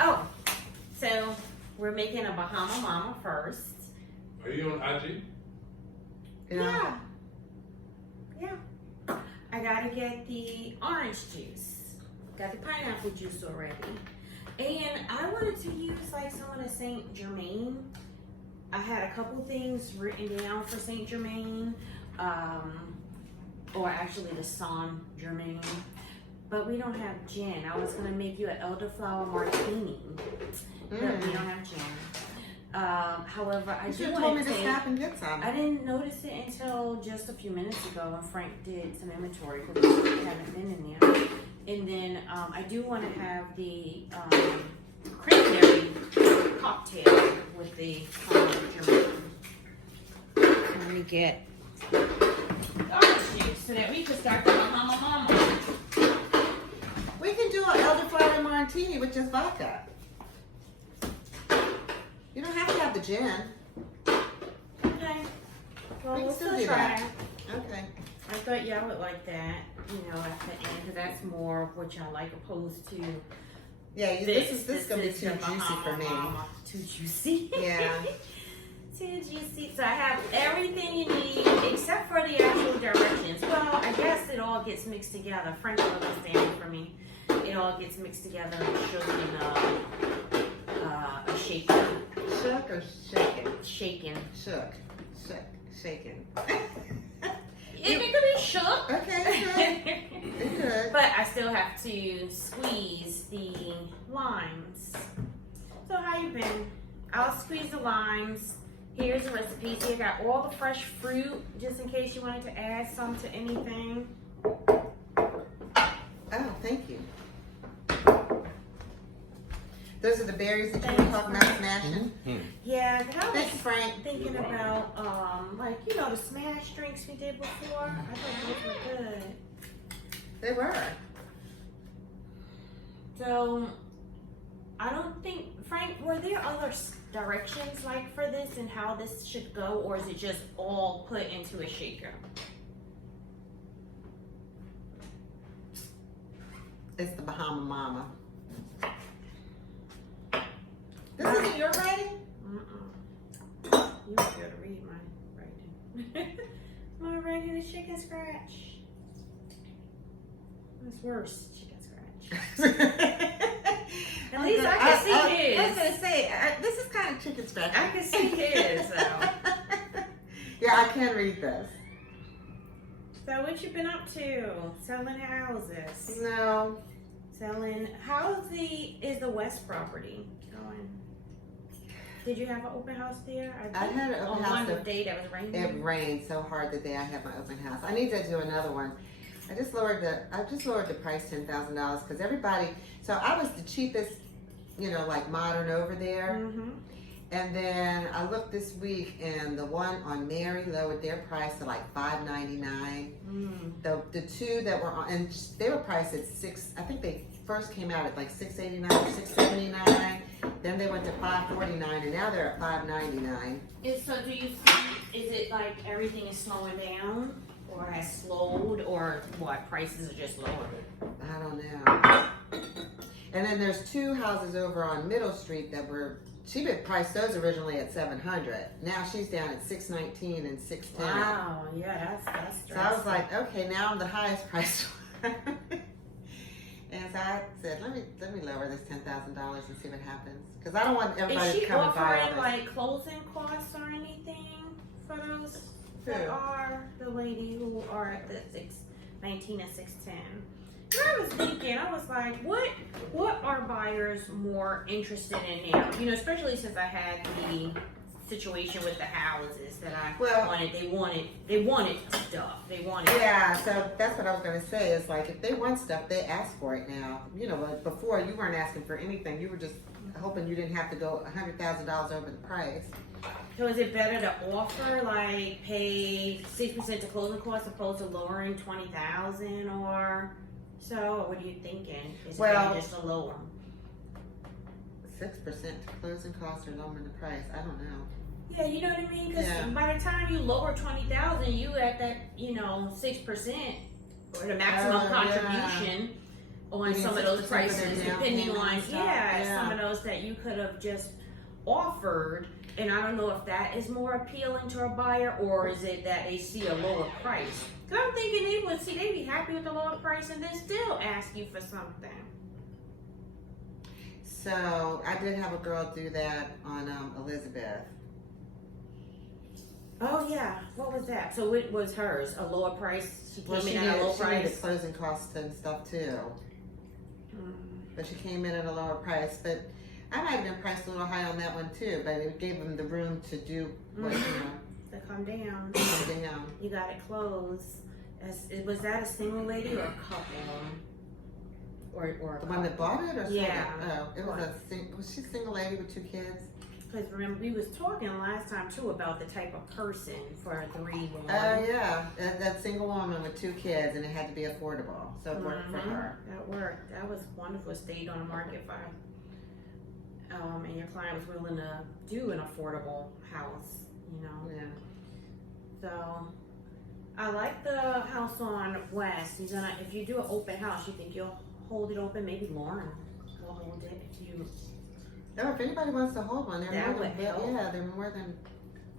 Oh, so we're making a Bahama Mama first. Are you on IG? Yeah. I gotta get the orange juice. Got the pineapple juice already. And I wanted to use like some of the Saint Germain. I had a couple things written down for Saint Germain. Or actually the Saint Germain. But we don't have gin. I was gonna make you an elderflower martini. But we don't have gin. However, I do told want me to to take. stop and get some. I didn't notice it until just a few minutes ago when Frank did some inventory because we haven't been in there. And then I do want to have the cranberry cocktail with the German. Let me get orange juice so that we can start the Bahama Mama. We can do an elderflower martini with just vodka. You don't have to have the gin. Okay. Well, We can we'll still still do try. that. Okay. I thought y'all would like that, you know, at the end, because that's more of what y'all like opposed to Yeah, this is gonna be is too the juicy Bahama for me. Mama. Too juicy. Yeah. Too juicy. So I have everything you need except for the actual directions. Well, I guess it all gets mixed together. Frank will understand for me. It all gets mixed together and sugar in a shaker. Shook or shaken? Shaken. Shook. Shaken. It could be shook. Okay, good. But I still have to squeeze the limes. So how you been? I'll squeeze the limes. Here's the recipe. So you got all the fresh fruit, just in case you wanted to add some to anything. Oh, thank you. Those are the berries that you were talking about smashing? Yeah, I was Thanks, Frank. thinking about, like, you know, the smash drinks we did before. I thought those were good. They were. So, I don't think, Frank, were there other directions like for this and how this should go, or is it just all put into a shaker? It's the Bahama Mama. This isn't your writing? You might be able to read my writing. My writing is chicken scratch. It's worse, chicken scratch. At least I can see his. I was going to say, this is kind of chicken scratch. I can see his, so. Yeah, I can read this. So what you been up to? Selling houses. No. Selling. How's is the West property going? Did you have an open house there? I had an open house. On one day that was raining. It rained so hard the day I had my open house. I need to do another one. I just lowered the price $10,000 because everybody. So I was the cheapest, you know, like modern over there. Mm-hmm. And then I looked this week, and the one on Mary lowered their price to like $599. The two that were on, and they were priced at I think they first came out at like $689 or $679. Then they went to $549, and now they're at $599. So do you see? Is it like everything is slowing down, or has slowed, or what? Prices are just lower. I don't know. And then there's two houses over on Middle Street that were. She had priced those originally at $700. Now she's down at $619 and $610. Wow, yeah, that's So I was like, okay, now I'm the highest price. And so I said, let me lower this $10,000 and see what happens, because I don't want everybody Is to she come and buy all offering this. like closing costs or anything for those that Who? are the lady who are at the 619 and 610? I was thinking, I was like, what are buyers more interested in now? You know, especially since I had the situation with the houses that I wanted. They wanted stuff. They wanted. Yeah, so that's what I was gonna say. Is like if they want stuff, they ask for it now. You know, like before you weren't asking for anything. You were just hoping you didn't have to go $100,000 over the price. So is it better to offer like pay 6% to closing costs opposed to lowering 20,000 or? So, what are you thinking? Is it better just to lower? 6% closing costs or lowering the price. I don't know. Yeah, you know what I mean? Because by the time you lower 20,000, you at that 6% or the maximum contribution. on You mean some of those 6% of prices, their down depending payment on and stuff? yeah, some of those that you could have just offered. And I don't know if that is more appealing to a buyer, or is it that they see a lower price? Because I'm thinking they'd be happy with the lower price and then still ask you for something. So I did have a girl do that on Elizabeth. Oh yeah, what was that? So it was hers, a lower price. She Well, came she in at a low needed price. closing costs and stuff too. Mm. But she came in at a lower price. But I might have been priced a little high on that one too. But it gave them the room to do what To come down. come down. You got it closed. Was that a single lady or a couple? Or The one that bought it, or Yeah. Oh, it was was she a single lady with 2 kids? Because remember, we was talking last time too about the type of person for 3 women. Oh yeah, that single woman with 2 kids, and it had to be affordable, so it worked for her. That worked. That was wonderful. Stayed on the market for, and your client was willing to do an affordable house. You know. Yeah. So, I like the house on West. If you do an open house, you think you'll hold it open? Maybe Lauren will hold it if you. No, if anybody wants to hold one, That more would than help. yeah, they're more than.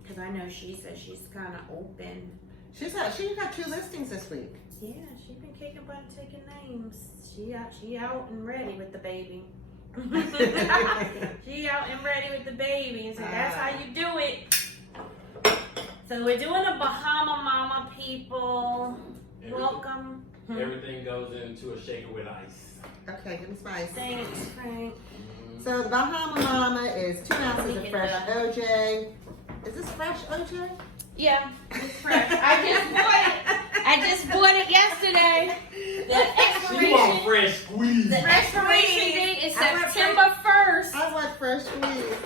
Because I know she said she's kind of open. She got 2 listings this week. Yeah, she been kicking butt and taking names. She out and ready with the baby. She out and ready with the baby, and so that's how you do it. So we're doing a Bahama Mama, people. Welcome. Everything goes into a shaker with ice. Okay, give me spice. Thanks, Frank. So the Bahama Mama is 2 ounces of fresh OJ. Is this fresh OJ? Yeah, it's fresh. I just bought it yesterday. The She want expiration, fresh squeeze. the expiration date is I want September 1st. I want fresh squeeze.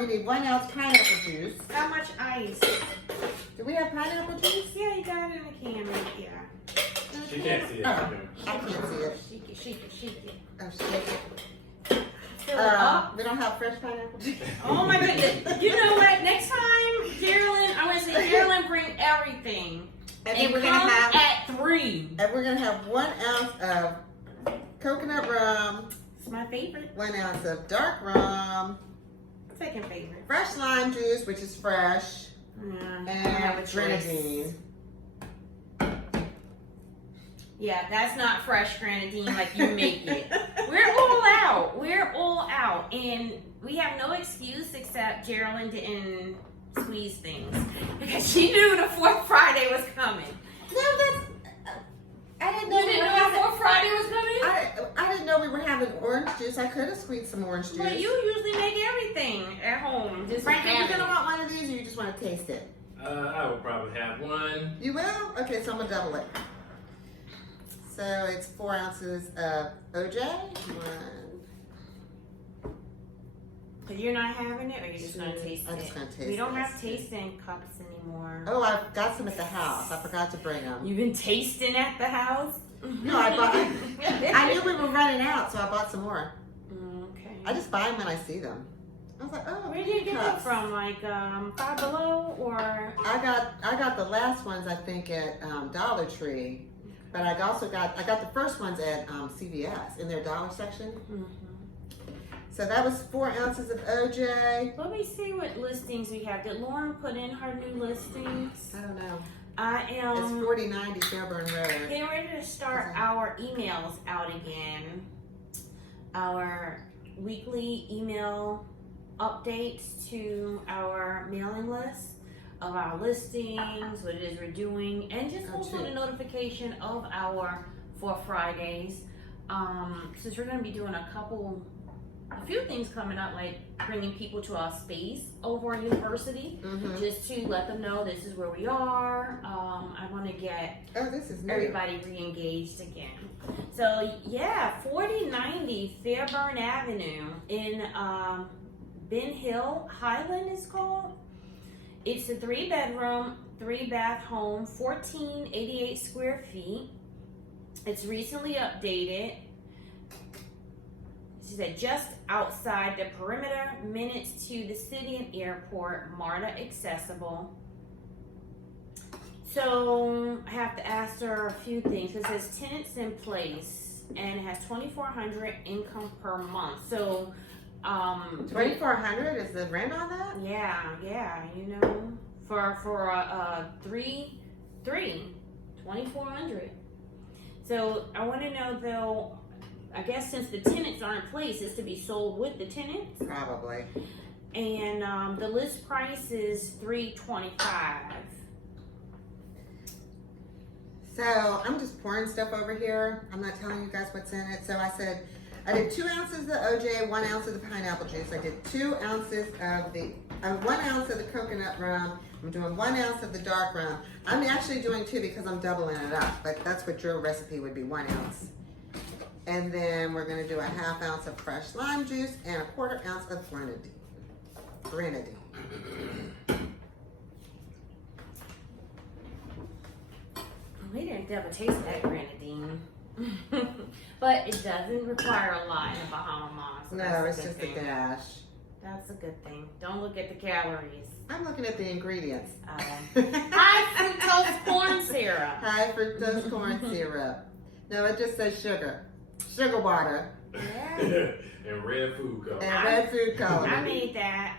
We need 1 ounce pineapple juice. How much ice? Do we have pineapple juice? Yeah, you got it in the can right there. She can't see it. Oh, I can't see it. Shake it. Oh, shit. Fill it up. We don't have fresh pineapple juice. Oh my goodness. You know what? Next time, Geraldine, bring everything. And And then we're come gonna have at 3. 1 ounce of coconut rum, It's my favorite. 1 ounce of dark rum, Second favorite. fresh lime juice, which is fresh, Yeah, I have a and choice. grenadine. Yeah, that's not fresh grenadine like you make it. We're all out. We're all out. And we have no excuse except Geraldine didn't squeeze things. Because she knew the 4th Friday was coming. No, I didn't know You we didn't were know the having. 4th Friday was coming? I didn't know we were having orange juice. I could have squeezed some orange juice. But you usually make everything at home. Just Frank, are you have gonna it. want one of these, or you just want to taste it? I would probably have one. You will? Okay, so I'm gonna double it. So it's 4 ounces of OJ. 1. But you're not having it, or you're just gonna taste I'm it? just gonna taste We don't it. have tasting cups anymore. Oh, I've got some at the house. I forgot to bring them. You've been tasting at the house? No, I bought. I knew we were running out, so I bought some more. Okay. I just buy them when I see them. I was like, oh, Where do you get that cups. from? Like Five Below or? I got the last ones I think at Dollar Tree, but I got the first ones at CVS in their dollar section. Mhm. So that was 4 ounces of OJ. Let me see what listings we have. Did Lauren put in her new listings? I don't know. I It's am 4090 Fairburn Road. getting ready to start our emails out again. Our weekly email updates to our mailing list of our listings, what it is we're doing, and just also the notification of our for Fridays. Since we're going to be doing a few things coming up, like bringing people to our space over in university, just to let them know this is where we are. I want to get This is new. everybody re-engaged again. So yeah, 4090 Fairburn Avenue in Ben Hill, Highland is called. It's a 3-bedroom, 3-bath home, 1488 square feet. It's recently updated. She said just outside the perimeter, minutes to the city and airport, MARTA accessible. So I have to ask her a few things. It says tenants in place. and it has 2,400 income per month. So, 2,400 is the rent on that? yeah, you know, for three, 2,400. So I want to know though. I guess since the tenants are in place, it's to be sold with the tenants. Probably. And the list price is $325. So I'm just pouring stuff over here. I'm not telling you guys what's in it. So I said I did 2 ounces of the OJ, 1 ounce of the pineapple juice. I did 2 ounces of the 1 ounce of the coconut rum. I'm doing 1 ounce of the dark rum. I'm actually doing 2 because I'm doubling it up, but that's what your recipe would be, 1 ounce. And then we're gonna do a 1/2 ounce of fresh lime juice and a 1/4 ounce of grenadine. We didn't ever taste that grenadine. But it doesn't require a lot in Bahama Mama. So No, that's it's a good just a thing. dash. That's a good thing. Don't look at the calories. I'm looking at the ingredients. High fructose corn syrup. High fructose corn syrup. No, it just says sugar. Sugar water. Yeah. And red food color. And red food I coloring. made that.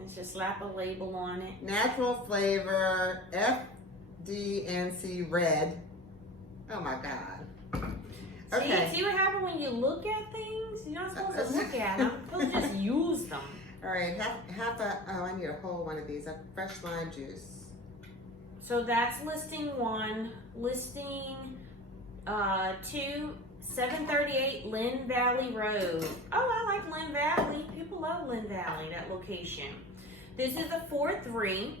Let's just slap a label on it. Natural flavor, FD&C red. Oh my God. Okay. See what happens when you look at things? You're not supposed to look at them. You're supposed to just use them. All right, I need a whole one of these. A fresh lime juice. So that's listing 1. Listing 2, 738 Lynn Valley Road. Oh, I like Lynn Valley. People love Lynn Valley, that location. This is a 4-3.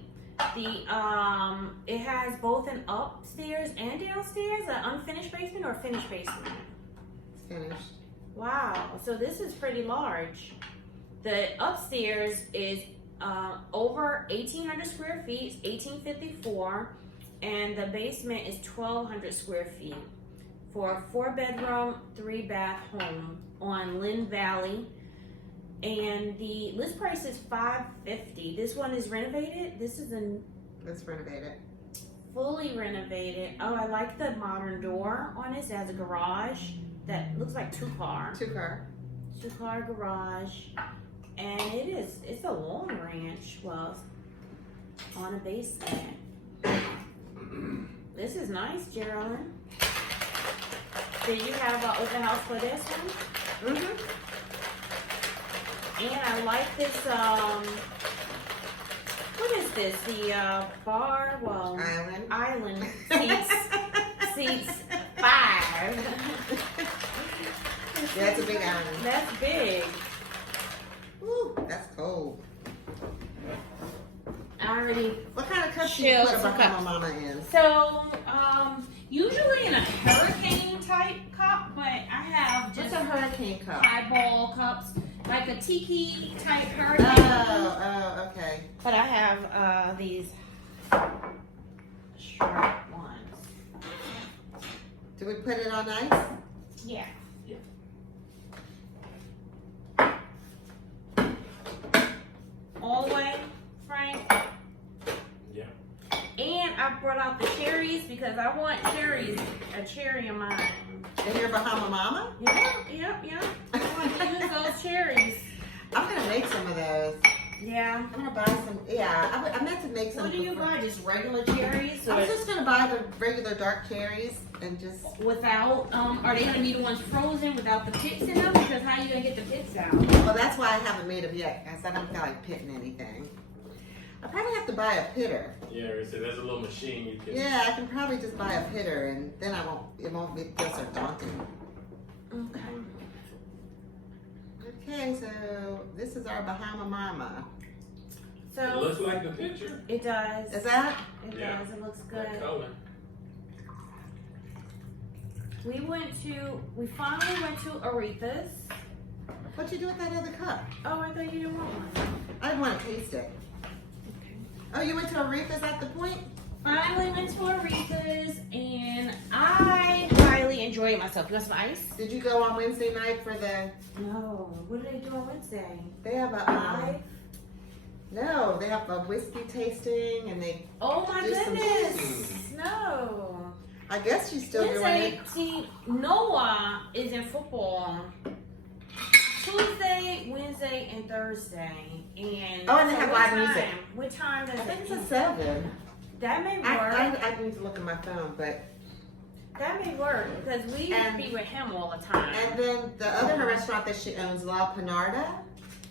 It has both an upstairs and downstairs, an unfinished basement or a finished basement. It's finished. Wow, so this is pretty large. The upstairs is over 1,800 square feet, it's 1,854, and the basement is 1,200 square feet for a 4-bedroom, 3-bath home on Lynn Valley. And the list price is $550. This one is renovated. This is a Let's renovate it. fully renovated. Oh, I like the modern door on this. It has a garage that looks like 2-car. 2-car. 2-car garage. And it's a long ranch. Well, it's on a basement. This is nice, Geraldine. Did you have an open house for this one? Mm-hmm. And I like this, what is this? The bar, well, Island. seats 5. Yeah, it's a big island. That's big. Ooh, that's cold. I already, What kind of cup do you Chill, put a some Bahama Mama in? so, usually in a hurricane type cup, but I have Just just a hurricane cup. highball cups, like a tiki type hurricane. Oh, okay. But I have these short ones. Do we put it on ice? Yeah. All the way, Frank. Yeah. And I brought out the cherries because I want cherries, a cherry in mine. In your Bahama Mama? Yeah. I want to use those cherries. I'm gonna make some of those. Yeah. I'm gonna buy some. Yeah, I meant to make some. What do you before- buy? Just regular cherries? I was just gonna buy the regular dark cherries and just. Without, are they gonna be the ones frozen without the pits in them? Because how you gonna get the pits out? Well, that's why I haven't made them yet. I said I don't feel like pitting anything. I probably have to buy a pitter. Yeah, so there's a little machine you can. Yeah, I can probably just buy a pitter, and then it won't feel so daunting. Okay. Okay, so this is our Bahama Mama. It So looks like the picture. it does. Is that? It Yeah. does. It looks That good. color. We finally went to Aretha's. What'd you do with that other cup? Oh, I thought you didn't want one. I didn't want to taste it. Okay. Oh, you went to Aretha's at the point? Finally went to Aretha's and I highly enjoyed myself. You want some ice? Did you go on Wednesday night for the? No. What did they do on Wednesday? They have a Live? no, they have a whiskey tasting, and they. Oh my Do some- goodness. No. I guess she's still doing Wednesday, it. see, Noah is in football Tuesday, Wednesday, and Thursday. And Oh, and they so have what live time? music. What time does I think it? it's a 7. That may work. I need to look at my phone, but. That may work because we used to And- be with him all the time. And then the other restaurant that she owns, La Panarda,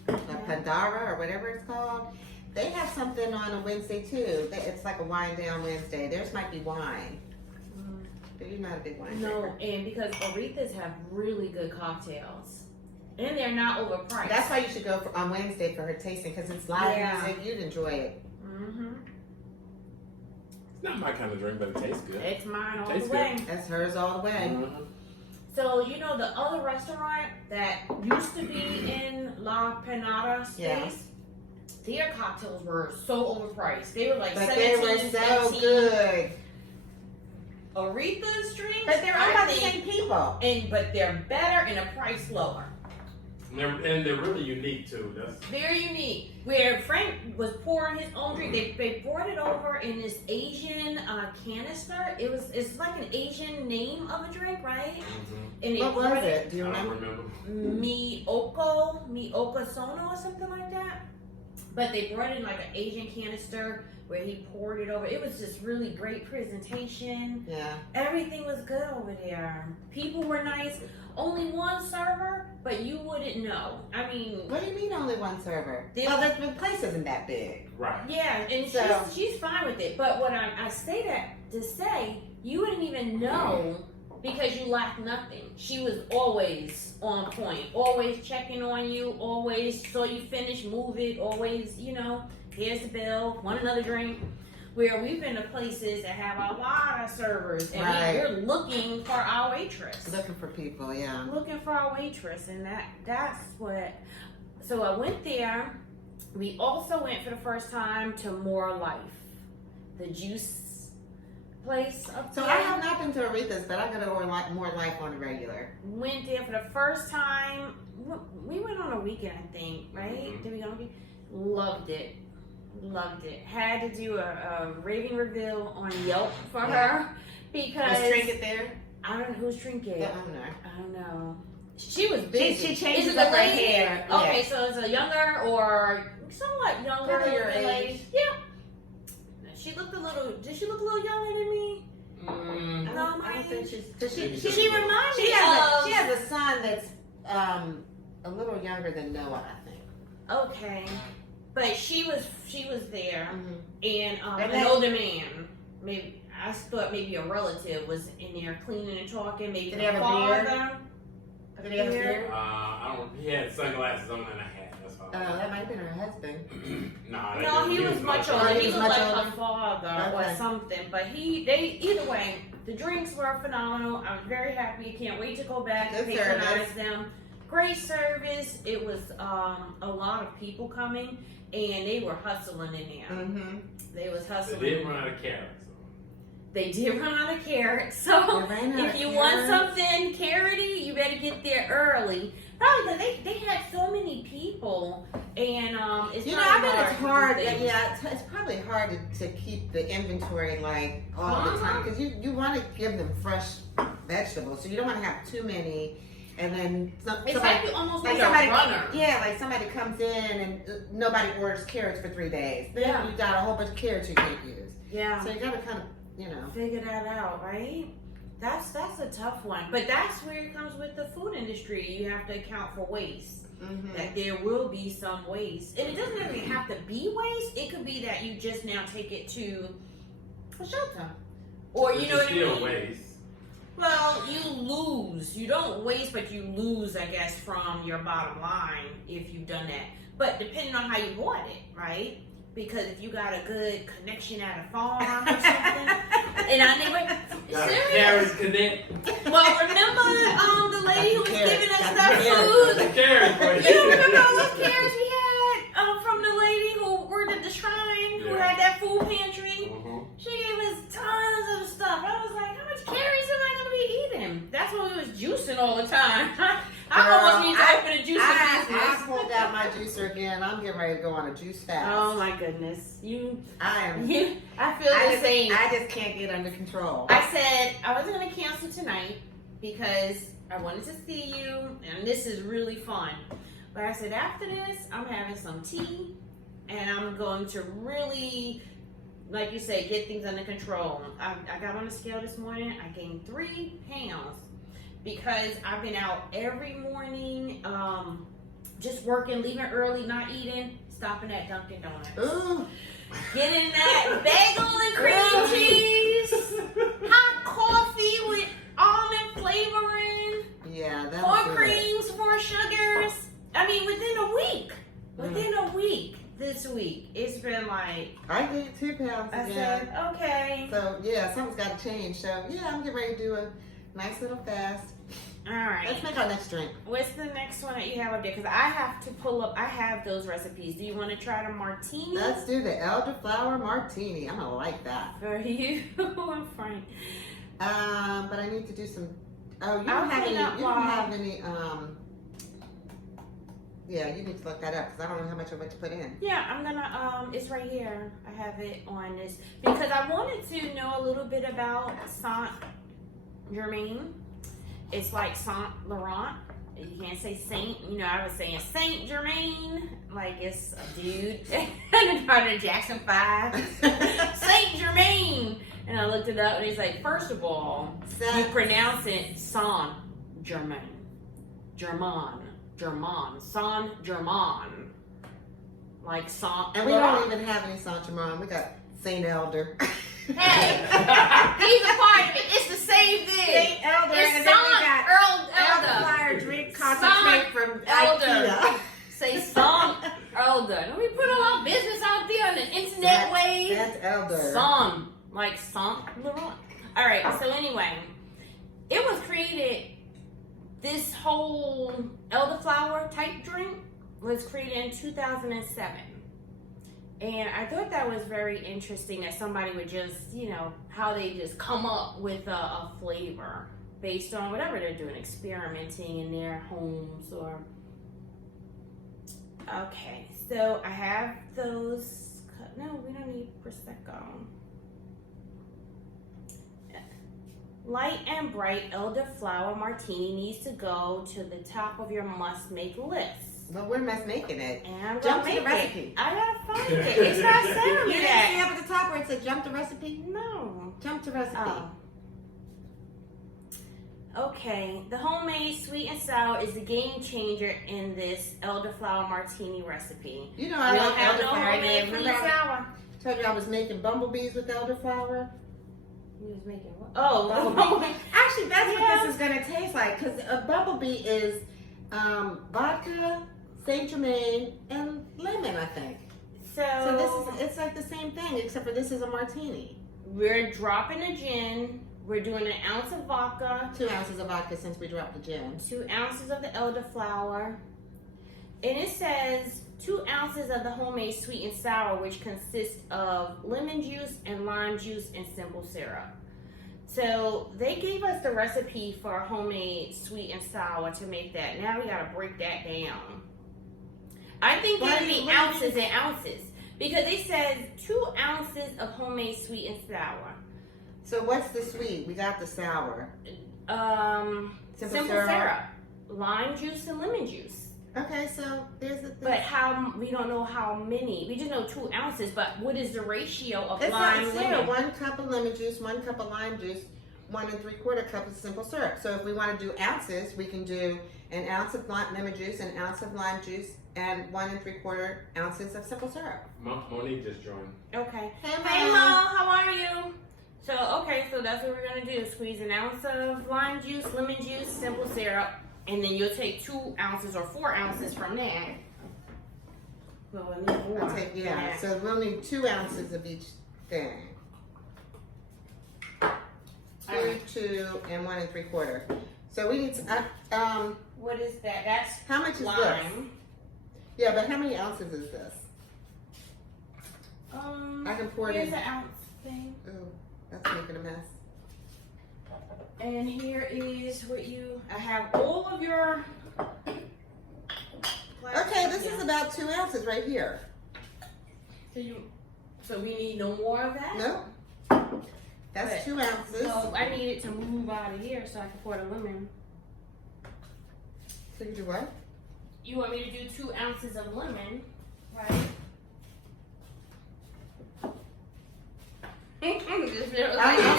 or Pandara, or whatever it's called, they have something on a Wednesday too. It's like a wine down Wednesday. Theirs might be wine. But you're not a big wine No, drinker. and because Aretha's have really good cocktails, and they're not overpriced. That's why you should go on Wednesday for her tasting, because it's live Yeah. music. You'd enjoy it. It's not my kind of drink, but it tastes good. It's mine all Tastes the way. That's hers all the way. Mhm. So you know the other restaurant that used to be in La Panada space, their cocktails were so overpriced. They were like But 17, they were so 18. good. Aretha's drinks, But they're owned by I the think, same people. but they're better and a price lower. And they're really unique too. That's Very unique. Where Frank was pouring his own drink, they brought it over in this Asian canister. It's like an Asian name of a drink, right? And they What was brought it? Do you I don't remember? remember. Miyoko Sono or something like that. But they brought it in like an Asian canister where he poured it over. It was just really great presentation. Yeah. Everything was good over there. People were nice. Only one server, but you wouldn't know. I mean, What do you mean only one server? This- Well, the place isn't that big. Right. yeah, and So- she's fine with it. But what I say that to say, you wouldn't even know because you lacked nothing. She was always on point, always checking on you, always saw you finish, move it, always, here's the bill, want another drink. Where we've been to places that have a lot of servers, and Right. we're looking for our waitress. Looking for people, yeah. Looking for our waitress, and that's what. So I went there. We also went for the first time to More Life, the juice place up So there. I have not been to Aretha's, but I gotta order more life on a regular. Went there for the first time. We went on a weekend, I think, right? Mhm. Did we go on a weekend? Loved it. Loved it. Had to do a raving review on Yelp for Yeah. her because Was Trinket there? I don't know who's drinking. The owner. I don't know. She was busy. She changes Is it the up her lady? hair. Okay, Yeah. so it's a younger or somewhat younger Probably your lady. age. Yeah. She looked a little. Did she look a little younger than me? Mm. I No, don't my think age. she's. Cause She reminded me she of. has a son that's a little younger than Noah, I think. Okay, but she was there, and And an then- older man. Maybe I thought maybe a relative was in there cleaning and talking. Maybe Did the he have a beard? father. Did he have a Beard? beard? I don't. He had sunglasses on and a hat. That's all. That might have been her husband. Nah. No, he was much older. older. He was Much like older? her father Okay. or something. But either way, the drinks were phenomenal. I was very happy. Can't wait to go back and Good patronize service. them. Great service. It was a lot of people coming, and they were hustling in there. Mm-hmm. They was They hustling. did run out of carrots. They did run out of carrots. So if you want something carroty, you better get there early. Probably because they had so many people, and it's You know, I probably bet it's to do hard. things. Yeah, it's probably hard to keep the inventory like all the time because you want to give them fresh vegetables, so you don't want to have too many, and then It's somebody. like you almost Like like somebody, a runner. yeah, like somebody comes in and nobody orders carrots for 3 days. Then Yeah. you got a whole bunch of carrots you can't use. Yeah. So you gotta kind of, Figure that out, right? That's a tough one. But that's where it comes with the food industry. You have to account for waste. Mm-hmm. That there will be some waste. And it doesn't even have to be waste. It could be that you just now take it to a shelter. Or you know what I Still mean? waste. Well, you lose. You don't waste, but you lose, I guess, from your bottom line if you've done that. But depending on how you bought it, right? Because if you got a good connection at a farm or something, and I never Got a serious. carrots connect. Well, remember the lady who was Carrots. giving us Got that carrots. food? The carrots. boy. You don't remember all those carrots we had from the lady who worked at the shrine who Yeah. had that food pantry? Mhm. She gave us tons of stuff. I was like, how much carrots am I going to be eating? That's when we was juicing all the time. I almost need to open a juicer I business. pulled out my juicer again. I'm getting ready to go on a juice fast. Oh my goodness. I am. I feel the same. I just can't get under control. I said I wasn't going to cancel tonight because I wanted to see you, and this is really fun. But I said after this, I'm having some tea, and I'm going to really, like you say, get things under control. I got on the scale this morning. I gained 3 pounds because I've been out every morning, just working, leaving early, not eating, stopping at Dunkin' Donuts. Ooh. Getting that bagel and cream cheese, hot coffee with almond flavoring, Yeah, that more was good. creams, more sugars. I mean, within a week, this week, it's been like, I gained 2 pounds I again. said, okay. So yeah, something's got to change. So yeah, I'm getting ready to do a nice little fast. All right. Let's make our next drink. What's the next one that you have up there? Because I have to pull up, I have those recipes. Do you want to try the martini? Let's do the elderflower martini. I'm gonna like that. For you and Frank. But I need to do some. Oh, you I'll don't have clean any. up You while- don't have any. Yeah, you need to look that up because I don't know how much of what to put in. Yeah, I'm gonna, it's right here. I have it on this because I wanted to know a little bit about Saint Germain. It's like Saint Laurent. You can't say Saint, I was saying Saint Germain, like it's a dude. And part of Jackson 5. Saint Germain. And I looked it up and he's like, first of all, you pronounce it Saint Germain. German. Saint Germain. Like Saint And we Laurent. don't even have any Saint Germain. We got Saint Elder. Hey, he's a part of it. It's the same thing. Saint Elder, It's and then we Saint got Elder. elderflower drink Saint concentrate from Elder. IKEA. Say Saint Elder. Don't we put all our business out there on the internet wave? That's Elder. Saint, like Saint Laurent. All right. So anyway, it was created. This whole elderflower type drink was created in 2007. And I thought that was very interesting that somebody would just, how they just come up with a flavor based on whatever they're doing, experimenting in their homes or. Okay, so I have those. No, we don't need Prosecco. Light and bright elderflower martini needs to go to the top of your must-make list. Well, we're not making it. And I'm Jump gonna to the make recipe. it. I gotta find it. It's not saying You me didn't see that. up at the top where it said jump to recipe? No. Jump to recipe. Oh. Okay, the homemade sweet and sour is the game changer in this elderflower martini recipe. You know We I don't like have no elderflower. homemade sweet Remember and I sour. told you I was making bumblebees with elderflower? You was making what? Oh, Actually, that's Yeah. what this is going to taste like because a bumblebee is vodka, Saint Germain, and lemon, I think. So it's like the same thing except for this is a martini. We're dropping the gin. We're doing an ounce of vodka, 2 ounces of vodka since we dropped the gin. 2 ounces of the elderflower, and it says 2 ounces of the homemade sweet and sour, which consists of lemon juice and lime juice and simple syrup. So they gave us the recipe for a homemade sweet and sour to make that. Now we gotta break that down. I think Why it'd do you- be ounces and ounces because it says 2 ounces of homemade sweet and sour. So what's the sweet? We got the sour. Simple syrup, lime juice, and lemon juice. Okay, so there's a. But we don't know how many. We just know 2 ounces. But what is the ratio of It's lime, not syrup. lemon? 1 cup of lemon juice, 1 cup of lime juice, 1 3/4 cup of simple syrup. So if we want to do ounces, we can do an ounce of lemon juice, an ounce of lime juice, and 1 3/4 ounces of simple syrup. Monique just joined. Okay. Hey, Hey Mom. Mo, how are you? So so that's what we're gonna do. Squeeze an ounce of lime juice, lemon juice, simple syrup, and then you'll take 2 ounces or 4 ounces from that. Well, we'll need more. I'll take, yeah. So we'll need 2 ounces of each thing. 2, Alright. 2, and 1 3/4. So we need. What is that? That's How much is this? lime. Yeah, but how many ounces is this? I can pour it here's in. an ounce thing. Ooh, that's making a mess. And here is I have all of your Okay, this is about 2 ounces right here. So we need no more of that? Nope. That's 2 ounces. So I need it to move out of here so I can pour the lemon. So you do what? You want me to do 2 ounces of lemon, right? I'm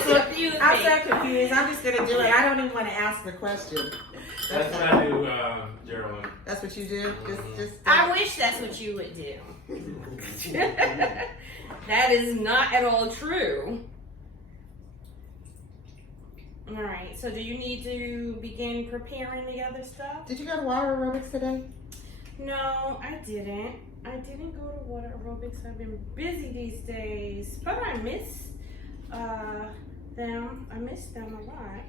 so confused. I'm just gonna do it. I don't even want to ask the question. That's what I do, Geraldine. That's what you do? Just. I wish that's what you would do. That is not at all true. All right, so do you need to begin preparing the other stuff? Did you go to water aerobics today? No, I didn't. I didn't go to water aerobics. I've been busy these days, but I miss them. I miss them a lot.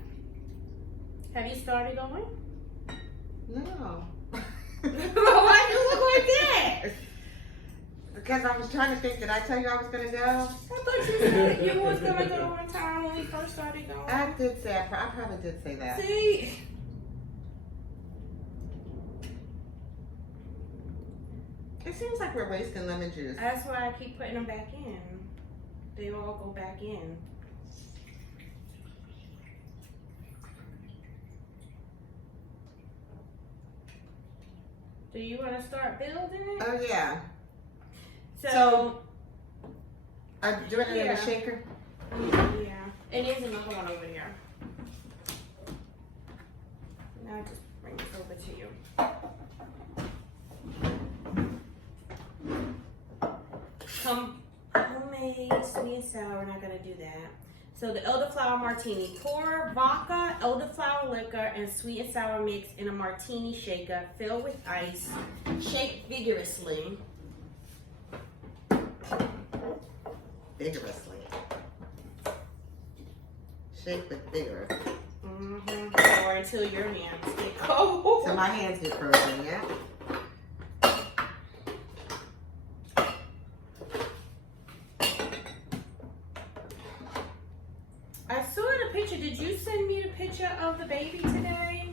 Have you started going? No. Why do you look like that? Because I was trying to think, did I tell you I was going to go? I thought you said you was gonna go one time when we first started going. I did say, I probably did say that. See? It seems like we're wasting lemon juice. That's why I keep putting them back in. They all go back in. Do you want to start building it? Oh, yeah. So I'm doing it in Yeah. the shaker. yeah. And there's another one over there. Now just bring this over to you. Homemade sweet and sour, we're not gonna do that. So the elderflower martini. Pour vodka, elderflower liquor, and sweet and sour mix in a martini shaker. Fill with ice. Shake vigorously. Vigorously. Shake with vigor. Or until your hands get cold. So my hands get frozen, yeah? I saw the picture. Did you send me the picture of the baby today?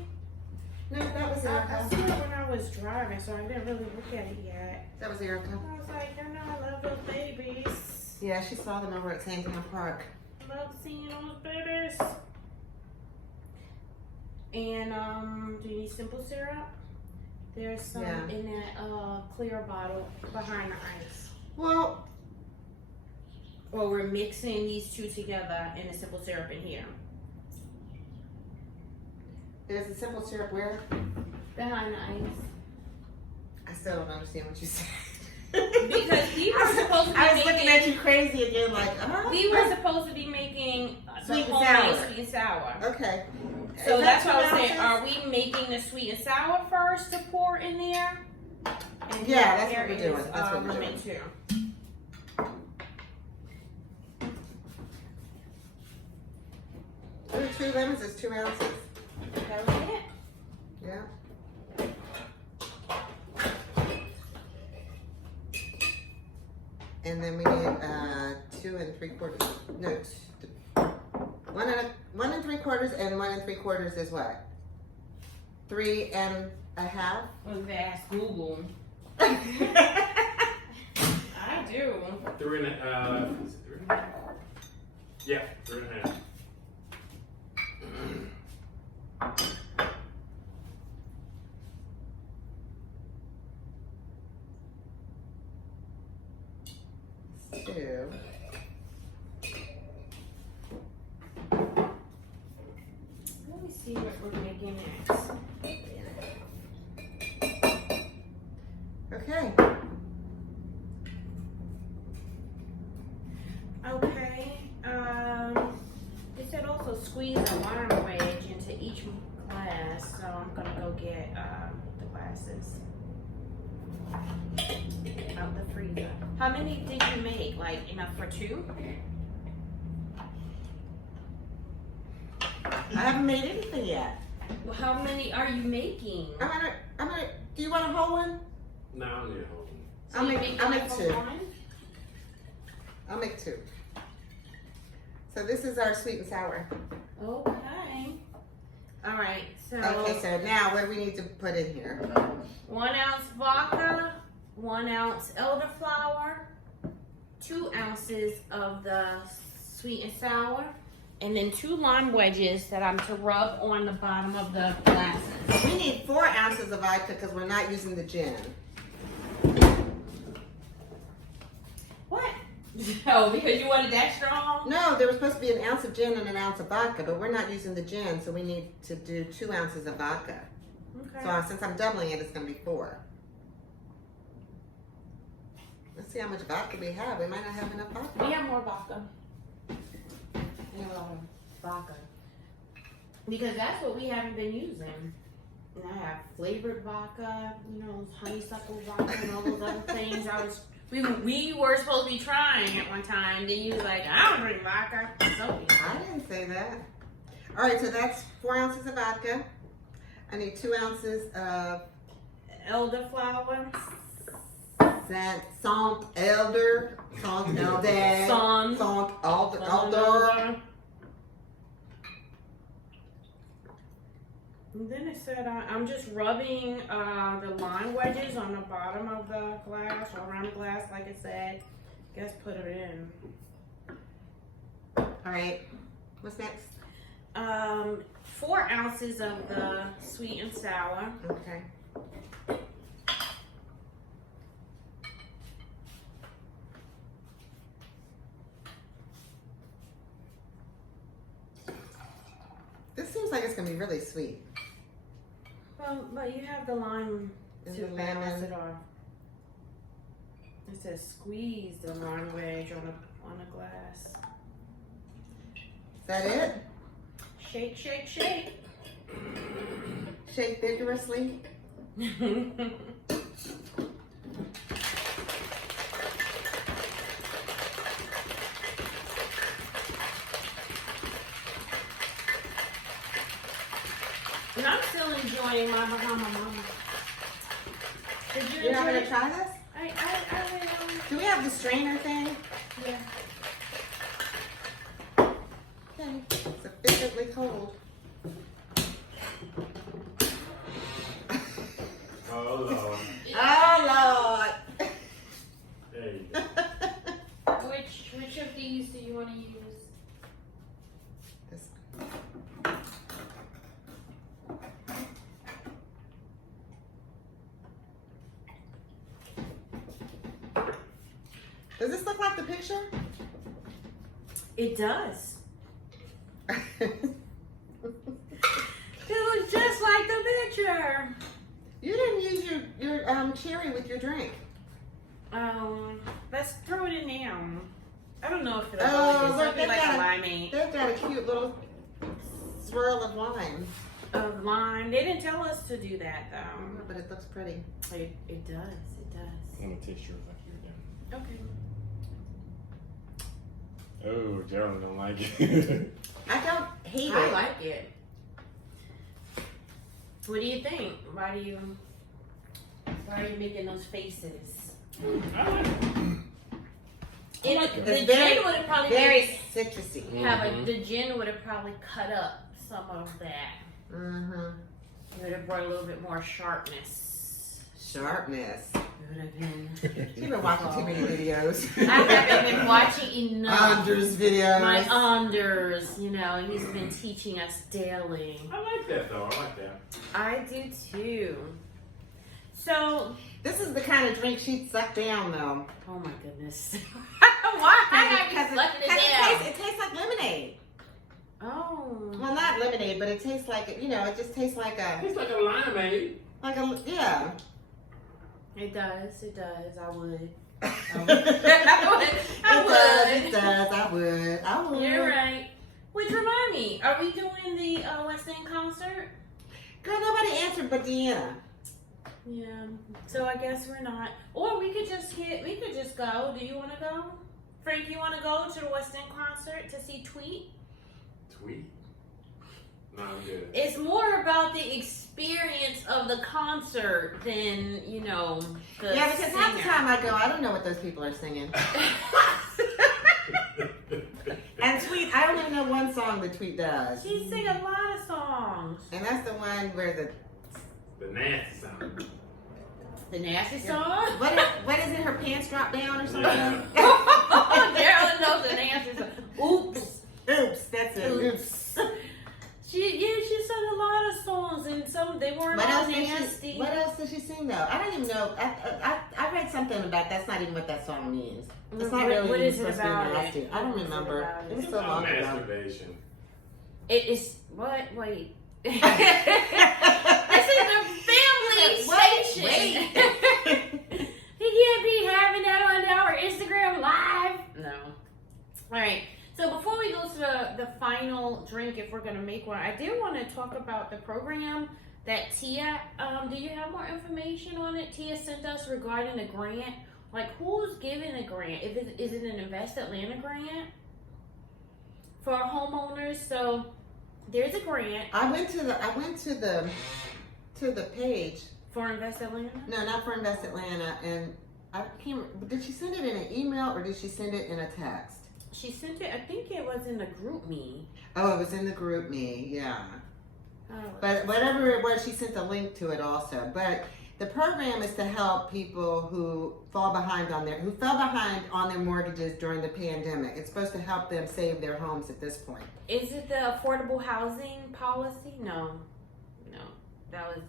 No, that was I Erica. saw it when I was driving, so I didn't really look at it yet. That was Erica. I was like, I love those babies. Yeah, she saw them over at Sandtown Park. Love seeing those babies. And do you need simple syrup? There's some Yeah. in that clear bottle behind the ice. Well, Well, we're mixing these two together in the simple syrup in here. there's a simple syrup where? Behind the ice. I still don't understand what you said. Because we were supposed to be I was making, looking at you crazy and you're like, we were supposed to be making Sweet the and homemade sour. sweet and sour. Okay. So Is that's that what I was 2 saying. ounces? Are we making the sweet and sour first to pour in there? And Yeah, that's here what we're is, doing. That's what we're lemon doing. too. Ooh, 2 lemons is 2 ounces. That was it. Yeah. And then we need 2 3/4. No, 1 3/4 and 1 3/4 is what? 3 1/2. Was to ask Google. I I do. 3 and is it 3? Yeah, 3.5. Two. Let me see what we're making next. Okay. Okay. It said also squeeze a lime wedge into each glass, so I'm gonna go get the glasses out the freezer. How many did you make? Like enough for 2? I haven't made anything yet. Well, how many are you making? I'm gonna, do you want a whole one? No, I don't need a whole one. So I'll you make- making I'll like make for 2. one? I'll make 2. So this is our sweet and sour. Okay. All right, so Okay, so now what do we need to put in here? 1 ounce vodka, 1 ounce elderflower, 2 ounces of the sweet and sour, and then 2 lime wedges that I'm to rub on the bottom of the glasses. We need 4 ounces of vodka because we're not using the gin. What? Oh, because you wanted that strong? No, there was supposed to be an ounce of gin and an ounce of vodka, but we're not using the gin, so we need to do 2 ounces of vodka. Okay. So since I'm doubling it, it's going to be 4. Let's see how much vodka we have. We might not have enough vodka. We have more vodka. We have a lot of vodka. Because that's what we haven't been using. And I have flavored vodka, you know, honeysuckle vodka and all those other things. We were supposed to be trying at one time. Then you was like, I don't drink vodka. So I didn't say that. All right, so that's 4 ounces of vodka. I need 2 ounces of elderflower. Sant elder. And then it said I'm just rubbing the lime wedges on the bottom of the glass or around the glass, like it said. Guess put it in. All right. What's next? 4 ounces of the sweet and sour. Okay. This seems like it's gonna be really sweet. Well, but you have the lime And to the balance lemon. it off. It says squeeze the lime wedge on a glass. Is that it? Shake, shake, shake. Shake vigorously. And I'm still enjoying my Bahama Mama. Did you You're not enjoy gonna it? try this? I will. Do we have the strainer thing? Yeah. Okay. It's sufficiently cold. Oh, Lord. Oh Lord. There you go. Which of these do you want to use? This. Does this look like the picture? It does. It looks just like the picture. You didn't use your cherry with your drink. Let's throw it in now. I don't know if it'll Oh, go like this. look, It'll be they've like got a a- limeade. They've got a cute little swirl of lime. Of lime. They didn't tell us to do that though. But it looks pretty. It does. It does. Let me taste yours like you're done. Okay. Oh, Gerald don't like it. I don't hate I it. like it. What do you think? Why are you making those faces? I like it. like it. The It's very- gin would have probably Very citrusy. the gin would have probably cut up some of that. Mm-hmm. It would have brought a little bit more sharpness. Sharpness. It would have been. You've been watching too many videos. I haven't been watching enough. Anders videos. My Anders, you know, he's been teaching us daily. I like that though. I like that. I do too. So, This is the kind of drink she'd suck down, though. oh my goodness. Why? I got you sucking it down. It tastes like lemonade. Oh. Well, not lemonade, but it tastes like, you know, it just tastes like It's like a limeade. yeah. It does. It does. I would. It I would. does. I would. You're right. Which remind me, are we doing the West End concert? Girl, nobody answered but Deanna. Yeah. So I guess we're not. Or we could just go. Do you want to go? Frank, you want to go to the West End concert to see Tweet? Tweet? No, I'm good. It's more about the experience of the concert than, you know, the Yeah, because half the singer. time I go, I don't know what those people are singing. And Tweet, I don't even know one song that Tweet does. She sing a lot of songs. songs? And that's the one where The nasty song. The nasty song? what is it? Her pants drop down or something? Yeah. Oh, Geraldine knows the nasty song. Oops. Oops, that's it. Oops. She sung a lot of songs, and some they weren't What all else did nasty. she? What else did she sing though? I don't even know. I read something about that's not even what that song means. It's not really What is it supposed to be about nasty. it? I don't What is it remember. about It was it? so long ago. Masturbation. It is what? Wait. This is a family station. Wait. He can't be having that on our Instagram live. No. All right. So before we go to the final drink, if we're gonna make one, I did want to talk about the program that Tia. Do you have more information on it? Tia sent us regarding the grant. Like, who's giving the grant? Is it an Invest Atlanta grant for homeowners? So there's a grant I went to the page. for Invest Atlanta. No, not for Invest Atlanta. And I can't. Did she send it in an email or did she send it in a text? She sent it. I think it was in the group me. Oh, it was in the group me. Yeah. Oh, But whatever it was, she sent a link to it also. But the program is to help people who fell behind on their mortgages during the pandemic. It's supposed to help them save their homes at this point. Is it the affordable housing policy? No. That was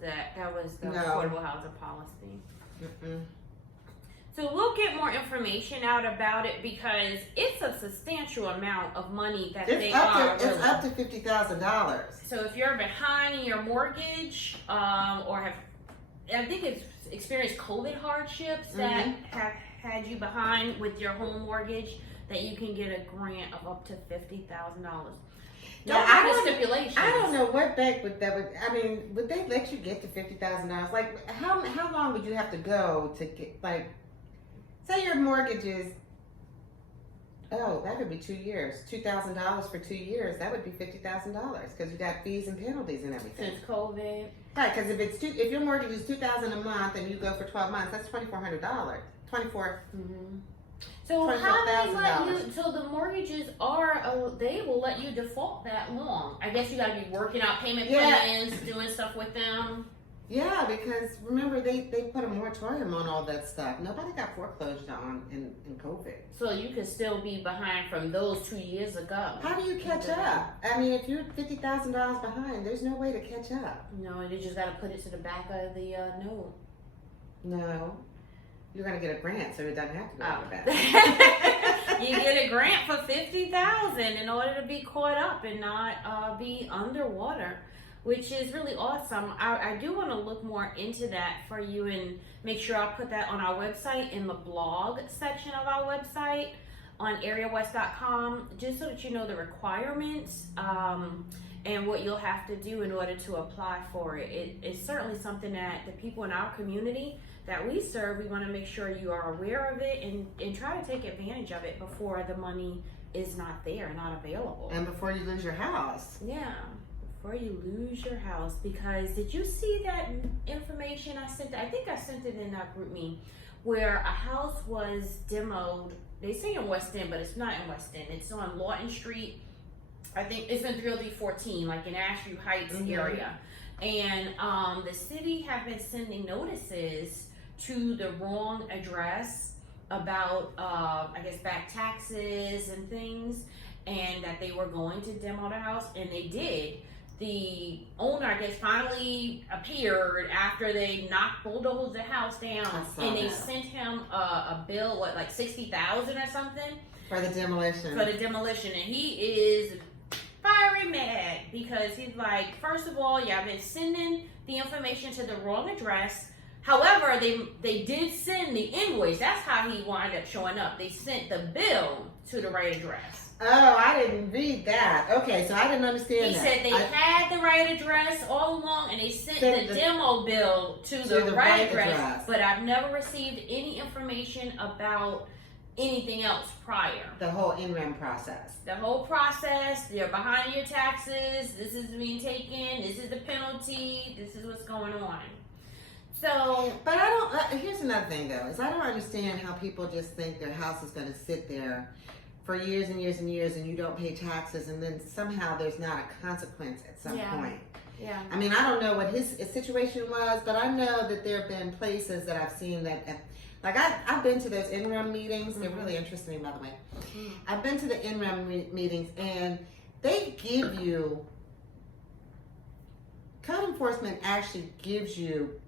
the No. affordable housing policy. Mm-mm. So we'll get more information out about it because it's a substantial amount of money that they are. It's up to $50,000. So if you're behind in your mortgage, or I think it's experienced COVID hardships that have had you behind with your home mortgage, that you can get a grant of up to $50,000. Now, Don't have the stipulations. I don't know what bank would they let you get to $50,000? Like, how long would you have to go to get, like, say your mortgage is, that could be 2 years. $2,000 for 2 years, that would be $50,000 because you got fees and penalties and everything. Since COVID. Right, because if your mortgage is $2,000 a month and you go for 12 months, that's $2,400. So how they let $24,000. you? So the mortgages they will let you default that long. I guess you got to be working out payment plans, doing stuff with them. Yeah, because remember they put a moratorium on all that stuff. Nobody got foreclosed on in COVID. So you could still be behind from those 2 years ago. How do you catch up? I mean, if you're $50,000 behind, there's no way to catch up. No, they just got to put it to the back of the note. No, you're gonna get a grant, so it doesn't have to go to that. You get a grant for $50,000 in order to be caught up and not be underwater, which is really awesome. I do want to look more into that for you and make sure I'll put that on our website in the blog section of our website on areawest.com, just so that you know the requirements and what you'll have to do in order to apply for it. It's certainly something that the people in our community that we serve, we want to make sure you are aware of it and try to take advantage of it before the money is not there, not available. And before you lose your house. Yeah, before you lose your house. Because did you see that information I sent? I think I sent it in our group me, where a house was demoed. They say in West End, but it's not in West End. It's on Lawton Street. I think it's in 30314, like in Ashview Heights area. And the city have been sending notices to the wrong address about, I guess, back taxes and things, and that they were going to demo the house, and they did. The owner, I guess, finally appeared after they bulldozed the house down, and they sent him a bill, like $60,000 or something For the demolition. and he is fiery mad because he's like, first of all, y'all been sending the information to the wrong address. However, they did send the invoice. That's how he wound up showing up. They sent the bill to the right address. Oh, I didn't read that. Okay, so I didn't understand He that. said they had the right address all along, and they sent the demo bill to the right address. But I've never received any information about anything else prior. The whole NREM process. The whole process, you're behind your taxes, this is being taken, this is the penalty, this is what's going on. So, But I don't, here's another thing though, is I don't understand how people just think their house is going to sit there for years and years and years and you don't pay taxes and then somehow there's not a consequence at some point. Yeah. I mean, I don't know what his situation was, but I know that there have been places that I've seen that, like I've been to those in-rem meetings. They're really interesting, by the way. I've been to the in-rem meetings, and they give you, code enforcement actually gives you,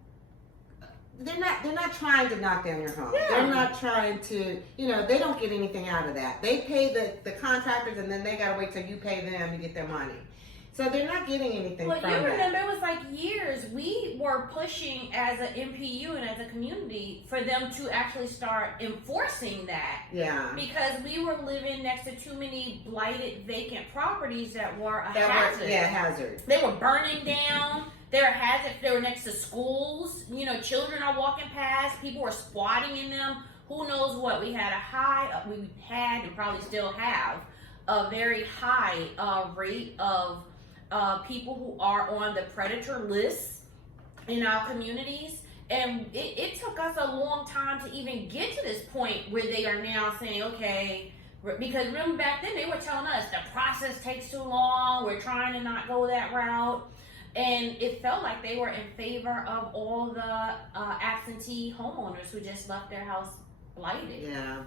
they're not trying to knock down your home. Yeah. They're not trying to, they don't get anything out of that. They pay the contractors, and then they gotta wait till you pay them to get their money. So they're not getting anything Well, from you that. remember it was like years we were pushing as an MPU and as a community for them to actually start enforcing that. Yeah. Because we were living next to too many blighted vacant properties that were a hazard. Hazard. They were burning down. They were hazard. They were next to schools. Children are walking past. People were squatting in them. Who knows what? We had we had and probably still have a very high rate of people who are on the predator list in our communities. And it took us a long time to even get to this point where they are now saying, okay, because remember back then they were telling us the process takes too long, we're trying to not go that route. And it felt like they were in favor of all the absentee homeowners who just left their house blighted. Yeah.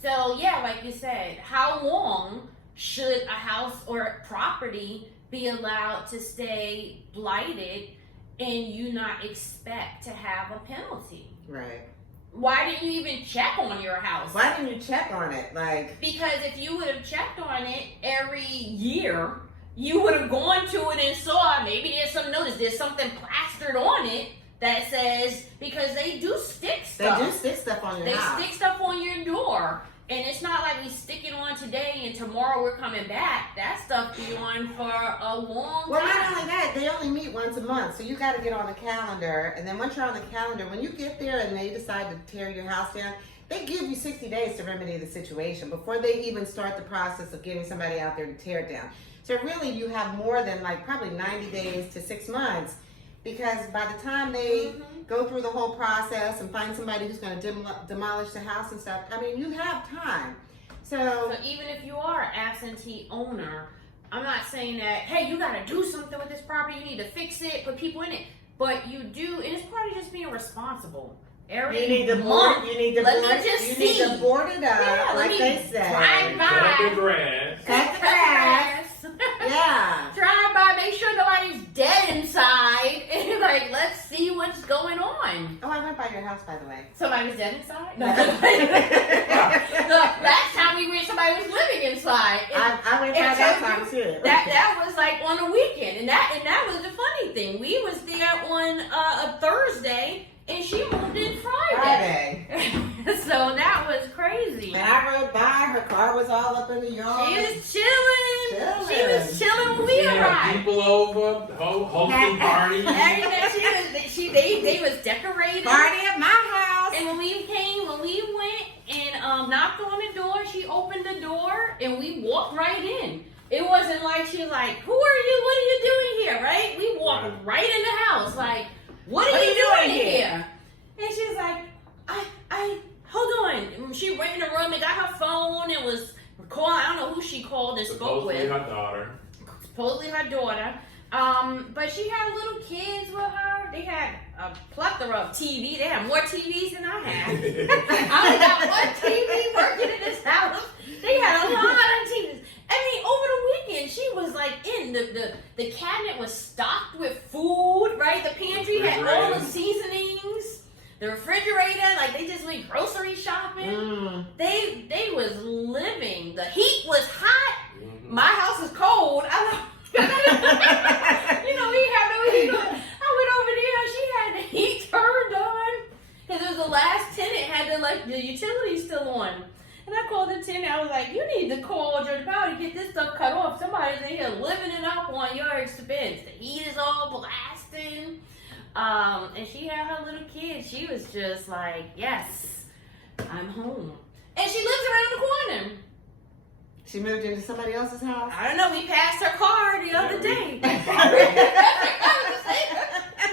So yeah, like you said, how long should a house or property be allowed to stay blighted and you not expect to have a penalty? Right. Why didn't you even check on your house? Why didn't you check on it? Because if you would have checked on it every year, you would have gone to it and saw maybe there's some notice, there's something plastered on it that says, because they do stick stuff. They do stick stuff on your house. They stick stuff on your door. And it's not like we stick it on today and tomorrow we're coming back. That stuff be on for a long time. Well, not only that, they only meet once a month, so you got to get on the calendar. And then once you're on the calendar, when you get there and they decide to tear your house down, they give you 60 days to remedy the situation before they even start the process of getting somebody out there to tear it down. So really, you have more than probably 90 days to 6 months, because by the time they go through the whole process and find somebody who's going to demolish the house and stuff, I mean, you have time. So even if you are an absentee owner, I'm not saying that, hey, you got to do something with this property, you need to fix it, put people in it. But you do, and it's part of just being responsible. you need to board. You need to let board. me just You see. need to board it up, Yeah, like let me they say. drive by. Cut the grass. Cut grass. Yeah. Drive by, make sure nobody's dead inside, and let's see what's going on. Oh, I went by your house, by the way. Somebody was dead inside? No. The last time we went, somebody was living inside. I went by that time too. That was on a weekend, and that was the funny thing. We was there on a Thursday, and she moved in Friday. So that was crazy. And I rode by, her car was all up in the yard. She was chilling. She was chilling when we arrived. People over, hosting parties. They was decorated. Party at my house. And when we went and knocked on the door, she opened the door and we walked right in. It wasn't like she was like, "Who are you? What are you doing here?" Right? We walked right in the house. Like, what are you doing here? And she was like, I hold on. And she went in the room and got her phone and was calling. I don't know who she called and spoke with. Supposedly her daughter. But she had little kids with her. They had a plethora of TV. They had more TVs than I had. I only got one TV working in this house. They had a lot of TVs. I mean, over the weekend, she was in the cabinet was stocked with food, right? The pantry had all the seasonings. The refrigerator, they just went grocery shopping. They was living. The heat was hot. My house is cold. We have no heat on. I went over there. She had the heat turned on because it was the last tenant had the utilities still on. And I called the tenant. I was like, "You need to call Georgia Power to get this stuff cut off. Somebody's in here living it up on your expense. The heat is all blasting." And she had her little kids. She was just like, "Yes, I'm home." And she lives around the corner. She moved into somebody else's house? I don't know. We passed her car the other day.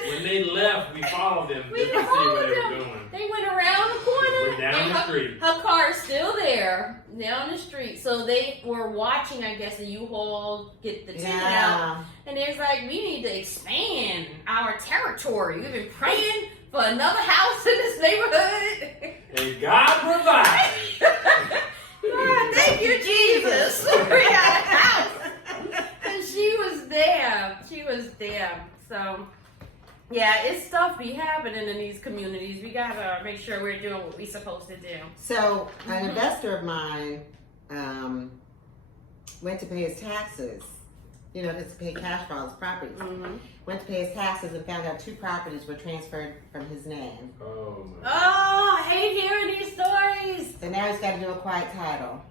When they left, we followed them We just to see followed what they them. were doing. They went around the corner. We're down and the street. Her car is still there, down the street. So So they were watching, I guess, the U-Haul get the tenant out. Yeah. And it's like, we need to expand our territory. We've been praying for another house in this neighborhood. And God provides. God, thank you, Jesus. We got a house. And she was there. She was there. So, yeah, it's stuff be happening in these communities. We gotta make sure we're doing what we're supposed to do. So an investor of mine went to pay his taxes. You know, just to pay cash for all his properties. Mm-hmm. Went to pay his taxes and found out 2 properties were transferred from his name. Oh my. Oh, I hate hearing these stories. So now he's got to do a quiet title.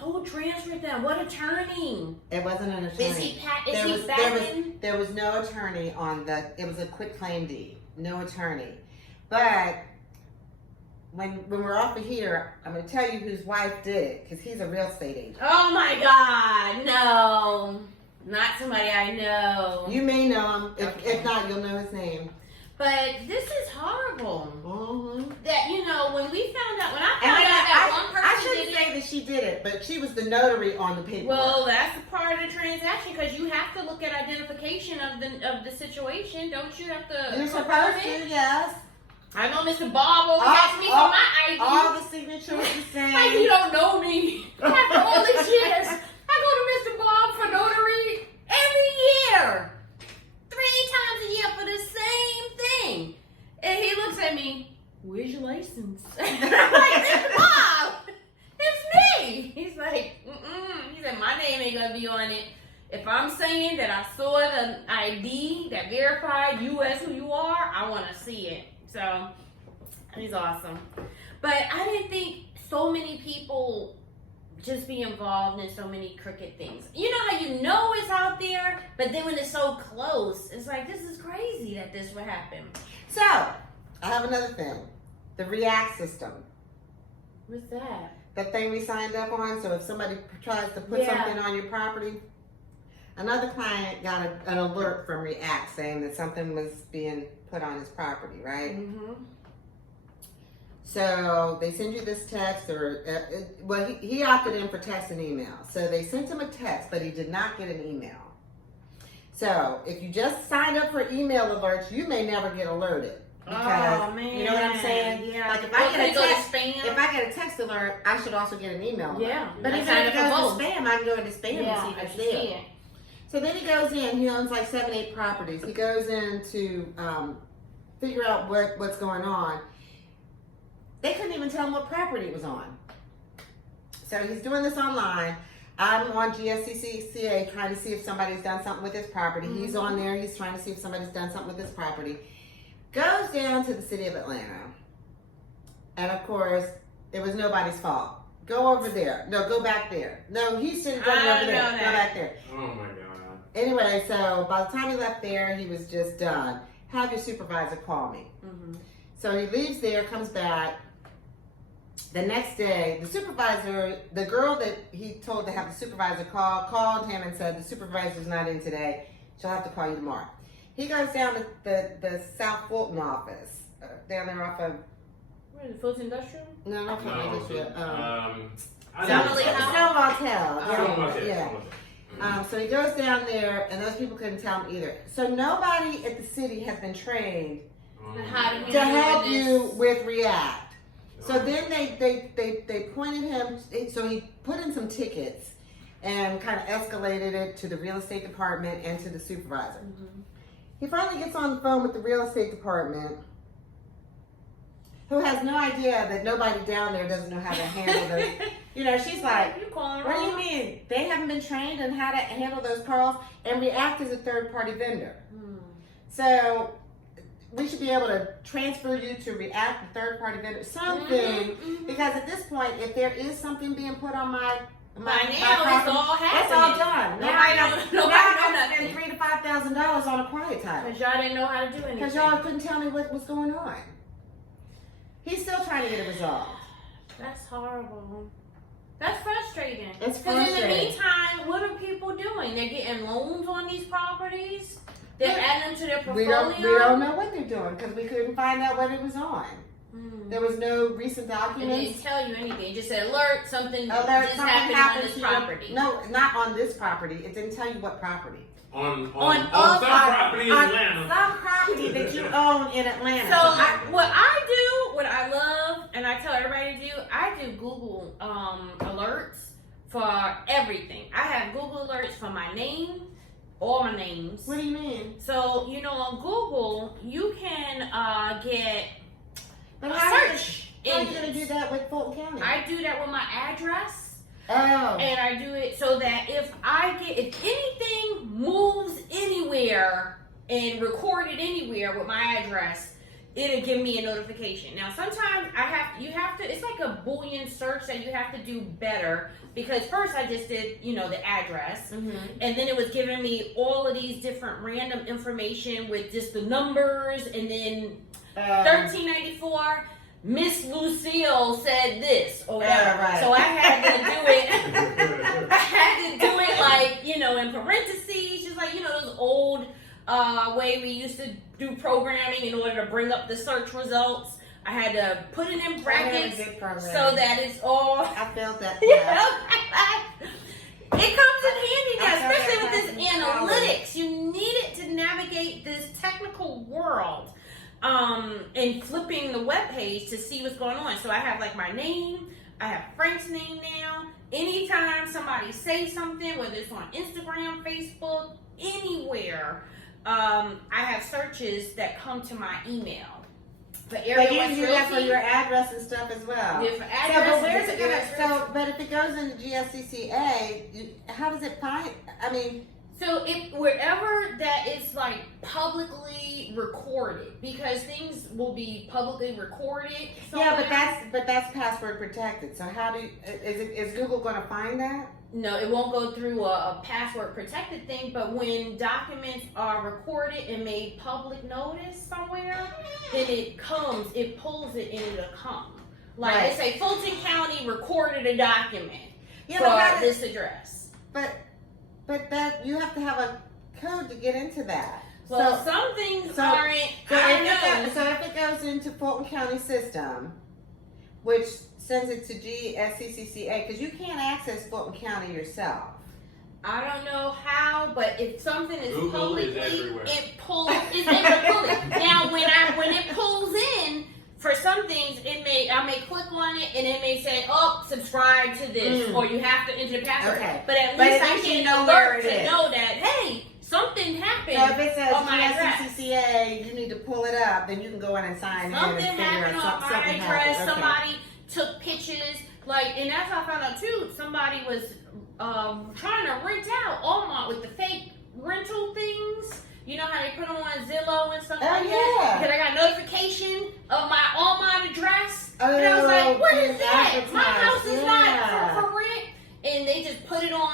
Who transferred them? What attorney? It wasn't an attorney. Is he There backing? there was no attorney on it was a quit claim deed. No attorney. But when we're off of here, I'm going to tell you whose wife did it, because he's a real estate agent. Oh my God, no. Not somebody I know. You may know him. Okay. If not, you'll know his name. But this is horrible. Mm-hmm. That, when we found out, when I And found out that one I person shouldn't did say it. that she did it, but she was the notary on the paperwork. Well, that's a part of the transaction because you have to look at identification of the situation. Don't you have to You're confirm supposed it? to, yes. I know Mr. Bob always asks me for my ID. All the signatures the Like you same. don't know me. After all these years, I go to Mr. Bob for notary every year. 3 times a year for the same thing. And he looks at me, where's your license? I'm like, Mr. Bob, it's me. He's like, He said, my name ain't gonna be on it. If I'm saying that I saw the ID that verified you as who you are, I want to see it. So, he's awesome. But I didn't think so many people just be involved in so many crooked things. You know how you know it's out there, but then when it's so close, it's like, this is crazy that this would happen. So, I have another thing. The React system. What's that? The thing we signed up on, so if somebody tries to put Yeah. something on your property, another client got an alert from React saying that something was being put on his property, right? Mm-hmm. So they send you this text, or he opted in for text and email. So they sent him a text, but he did not get an email. So if you just signed up for email alerts, you may never get alerted. Because, Oh, man. you know what I'm saying? Yeah. Like if Or I could it get go a to text, spam? if I get a text alert, I should also get an email alert. Yeah. But I even signed if it up for goes to both. spam, I can go into spam Yeah, and see I if it's can there. see it. So then he goes in. He owns like 7, 8 properties. He goes in to figure out what's going on. They couldn't even tell him what property it was on. So he's doing this online. I'm on GSCCA trying to see if somebody's done something with his property. Mm-hmm. He's on there. He's trying to see if somebody's done something with his property. Goes down to the city of Atlanta. And of course, it was nobody's fault. Go over there. No, go back there. No, he should have done it I over there. know Go that. back there. Oh my God. Anyway, so by the time he left there, he was just done. Have your supervisor call me. Mm-hmm. So he leaves there, comes back. The next day, the supervisor, the girl that he told to have the supervisor called him and said, the supervisor's not in today. She'll have to call you tomorrow. He goes down to the South Fulton office, down there off of, Where is it? Fulton Industrial? no, not Fulton District. I Beverly know. House? Snow Motel. Someone Yeah. So he goes down there, and those people couldn't tell him either. So nobody at the city has been trained How to to help handle you this. with React. So then they pointed him, so he put in some tickets and kind of escalated it to the real estate department and to the supervisor. Mm-hmm. He finally gets on the phone with the real estate department, who has no idea that nobody down there doesn't know how to handle those. You know, she's like, You calling what do you wrong? mean? They haven't been trained on how to handle those calls, and React is a third-party vendor. Hmm. So we should be able to transfer you to React, a third-party vendor, something. Mhm. Because at this point, if there is something being put on my By now, it's property, all happening. it's all done. Now Nobody I know- got nobody now know I got to nothing. spend $3,000 to $5,000 on a quiet title Because y'all didn't know how to do anything. because y'all couldn't tell me what was going on. He's still trying to get it resolved. That's horrible. That's frustrating. It's Because in the frustrating. meantime, what are people doing? They're getting loans on these properties. They're Yeah. adding them to their We portfolio. don't know what they're doing because we couldn't find out what it was on. There was no recent It documents. didn't tell you anything. It just said alert, something Alert, just something happened on happened this to property. you. No, not on this property. It didn't tell you what property. On On some property in on Atlanta. some property that you own in Atlanta. So what I do, what I love, and I tell everybody to do, I do Google alerts for everything. I have Google alerts for my name, all my names. What do you mean? So on Google you can get But a how search. How are you going to do that with Fulton County? I do that with my address. Oh. And I do it so that if anything moves anywhere and recorded anywhere with my address, it'll give me a notification. Now sometimes it's like a Boolean search that you have to do better, because first I just did, the address, Mm-hmm. and then it was giving me all of these different random information with just the numbers, and then 1394 Miss Lucille said this or whatever. Right. So I had to do it. I had to do it like, in parentheses, just like, those old way we used to do programming in order to bring up the search results. I had to put it in brackets so that it's all. I felt that. It comes in handy now, I felt especially that with this analytics. You need it to navigate this technical world. And flipping the web page to see what's going on. So I have like my name, I have Frank's name now. Anytime somebody says something, whether it's on Instagram, Facebook, anywhere, I have searches that come to my email. But you do that for your address and stuff as well. Yeah, for address. But where's it gonna? But if it goes into GSCCA, how does it find? I mean. So wherever that is like publicly recorded, because things will be publicly recorded. Yeah, but that's password protected. So how is Google going to find that? No, it won't go through a password protected thing. But when documents are recorded and made public notice somewhere, then it pulls it and it'll come. Like Right. they say, Fulton County recorded a document Yeah, for this address. But that you have to have a code to get into that. Well, some things aren't. So if it goes into Fulton County system, which sends it to GSCCA, because you can't access Fulton County yourself. I don't know how, but if something is Google publicly, is everywhere. it's able to pull it. Now, when it pulls in, for some things, I may click on it and it may say, "Oh, subscribe to this," or you have to enter the password. Okay. But at least I can know where alert it to is. know that, hey, something happened. So if it says on my address. GSCCA, you need to pull it up. Then you can go in and sign Something in and figure happened out on my something address. happened. Okay. Somebody took pictures, and that's how I found out too. Somebody was trying to rent out Walmart with the fake rental things. You know how they put them on Zillow and stuff like that? Because I got notification of my Walmart address. And I was like, what is that? My house is not for rent. And they just put it on,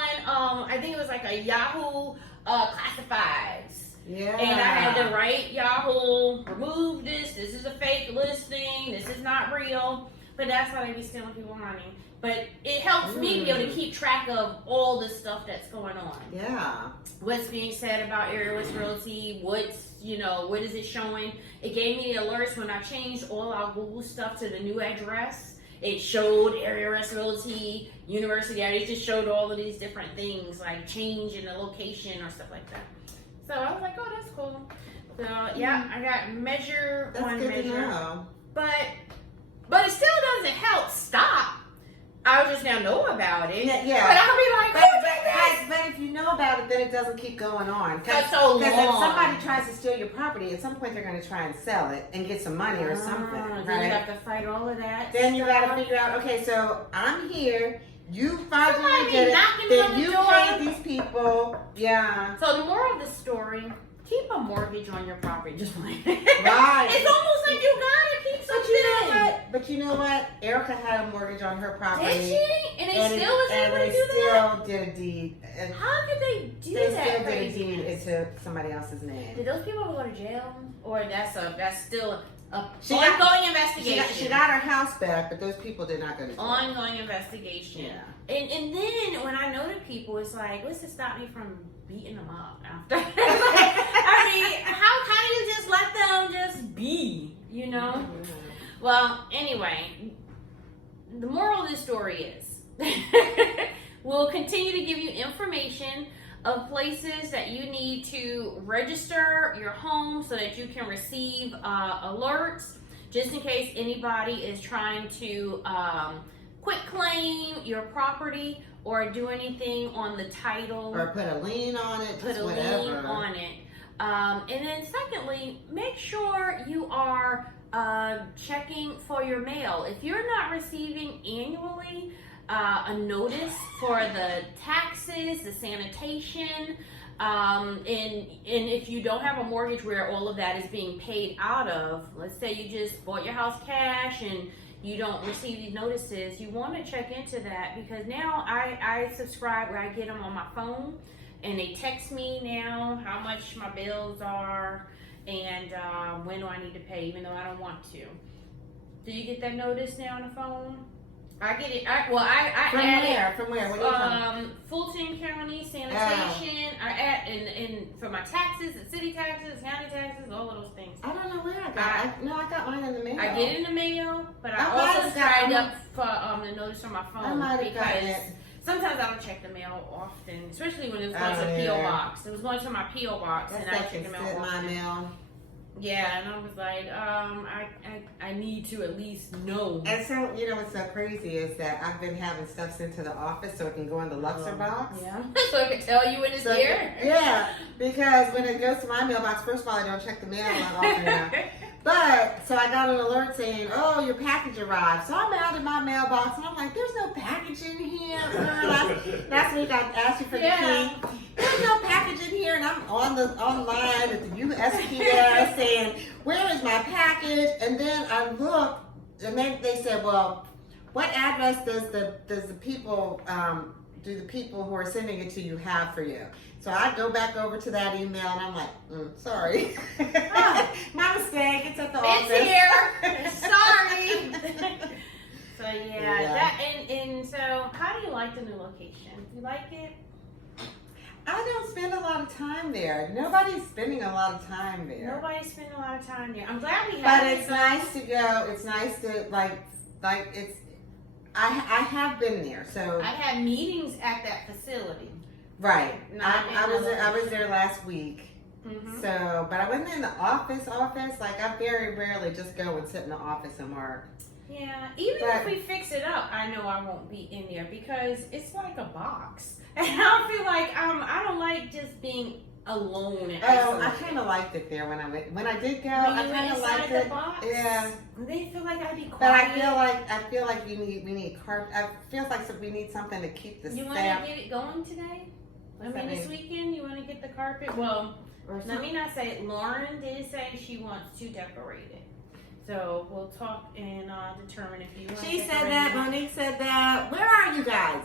I think it was like a Yahoo classifieds. Yeah. And I had to write Yahoo, remove this is a fake listing, this is not real. But that's how they be stealing people's money. But it helps me be able to keep track of all the stuff that's going on. Yeah. What's being said about Area West Realty, what is it showing? It gave me the alerts when I changed all our Google stuff to the new address. It showed Area West Realty, University. It just showed all of these different things, like change in the location or stuff like that. So I was like, oh, that's cool. So yeah, I got Measure That's on good Measure. to know. But it still doesn't help stop. I just now know about it. Yeah. But I'll be like, who did this? But if you know about it, then it doesn't keep going on. That's so long. Because if somebody tries to steal your property, at some point they're going to try and sell it and get some money or something. Then Right? you have to fight all of that. Then you got to figure out, okay, so I'm here. You finally Somebody did it. knocking on Then the you door. paid these people. Yeah. So the moral of the story, keep a mortgage on your property. Just like Right. It's almost like you gotta keep something. But you know what? Erica had a mortgage on her property. Did she? And they still was able to do that? They still did a deed. And How could they do they that? still did a crazy? deed into somebody else's name. Did those people go to jail? Or that's still a She got- ongoing investigation? She got her house back, but those people did not go to jail. Ongoing investigation. Yeah. And then when I know the people, it's like, what's to stop me from beating them up after? I mean, how do you just let them just be, you know? Mhm. Well, anyway, the moral of this story is we'll continue to give you information of places that you need to register your home so that you can receive alerts just in case anybody is trying to quit claim your property or do anything on the title. Or put a lien on it, Put just a whatever. lien on it. And then secondly, make sure you are checking for your mail. If you're not receiving annually a notice for the taxes, the sanitation, and if you don't have a mortgage where all of that is being paid out of, let's say you just bought your house cash and you don't receive these notices, you want to check into that, because now I subscribe where I get them on my phone and they text me now how much my bills are and when do I need to pay, even though I don't want to. Do you get that notice now on the phone? I get it. I From add where? From where? What are you talking? it. Fulton County Sanitation. I add in for my taxes, the city taxes, county taxes, all of those things. I don't know where I got it. I got mine in the mail. I get it in the mail, but I I might also have got signed one. up for the notice on my phone I might have gotten because it. sometimes I don't check the mail often, especially when it was going Oh, to the yeah. P.O. box. It was going to my P.O. box, That's and I like check the mail in my often. mail. Yeah, and I was like, I need to at least know. And so, you know what's so crazy is that I've been having stuff sent to the office so it can go in the Luxor box. Yeah, so I could tell you when it's So, here. yeah, because when it goes to my mailbox, first of all, I don't check the mail often enough. But, so I got an alert saying, oh, your package arrived. So I'm out in my mailbox, and I'm like, there's no package in here. Last week I asked you for the key. There's no package in here, and I'm online at the USPS saying, where is my package? And then I look, and then they said, well, what address does the people do the people who are sending it to you have for you? So I go back over to that email, and I'm like, sorry, my mistake. It's at the office. It's here. Sorry. So yeah, that and so how do you like the new location? You like it? I don't spend a lot of time there. Nobody's spending a lot of time there. Nobody's spending a lot of time there. I'm glad we But have it's nice to go. It's nice to like it's. I have been there, so I had meetings at that facility. right. Not in I was the there. I was there last week. Mm-hmm. So, but I wasn't in the office. Like I very rarely just go and sit in the office and work. Yeah, even But- if we fix it up, I know I won't be in there because it's like a box, and I feel like I don't like just being alone and Oh, I isolated. kind of liked it there when I went. When I did go, When I you went kind of inside liked the it. box, Yeah. they feel like I'd be quiet. But I feel like we need carpet. I feels like we need something to keep the You want staff. to get it going today? What's that this mean? weekend, you want to get the carpet? Well, Or let something. me not say it. Lauren did say she wants to decorate it. So we'll talk and determine if you want She to said decorate that. it. Monique said that. Where are you guys?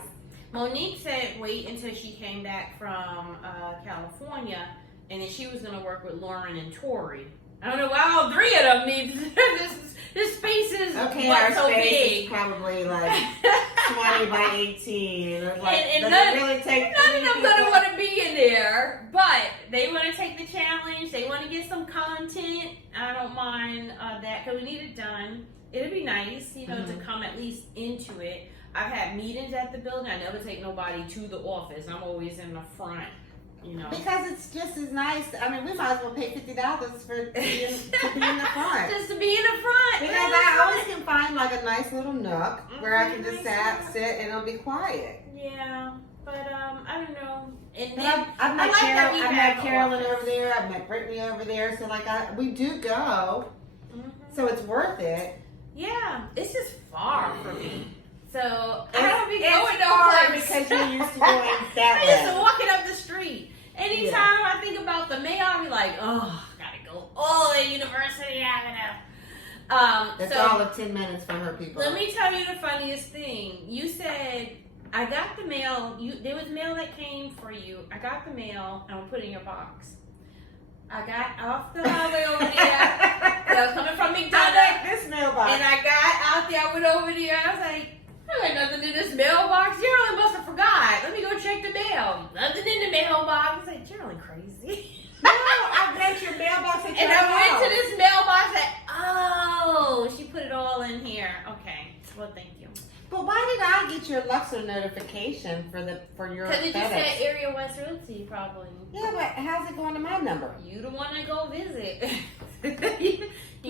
Monique said wait until she came back from California, and then she was going to work with Lauren and Tori. I don't know why all three of them need this space is Okay, what's our so space big. is probably like 20 by 18. It's like, And does none- it really take None of three them gonna people? want to be in there, but they want to take the challenge. They want to get some content. I don't mind that because we need it done. It'd be nice, you know, to come at least into it. I've had meetings at the building. I never take nobody to the office. I'm always in the front, you know. Because it's just as nice. I mean, we might as well pay $50 for to be in the front. Just to be in the front. Because I always can find like a nice little nook where I can just sit and it'll be quiet. Yeah, but I don't know. And But then I've I met like that we I've have met an Carolyn office. over there. I've met Brittany over there. So like we do go, so it's worth it. Yeah, it's just far for me. So I It's- don't be it's going no far place. because you're used to going that I used to way. walk it up the street. Anytime I think about the mail, I'll be like, oh, gotta go all the way to University Avenue. It's So all of 10 minutes from her people. let me tell you the funniest thing. You said I got the mail. There was mail that came for you. I got the mail and I put it in your box. I got off the highway over there. I was coming from I McDonald's. like this mailbox. And I got out there, I went over there, I was like, there ain't nothing in this mailbox. Geraldine must have forgot. Let me go check the mail. Nothing in the mailbox. I was like, Geraldine crazy. No, I bet your mailbox at your And I went house. to this mailbox and, oh, she put it all Well, thank you. But why did I get your Luxor notification for your Because it just said FedEx? Area West Realty, probably. Yeah, but how's it going to my number? You the one to go visit. you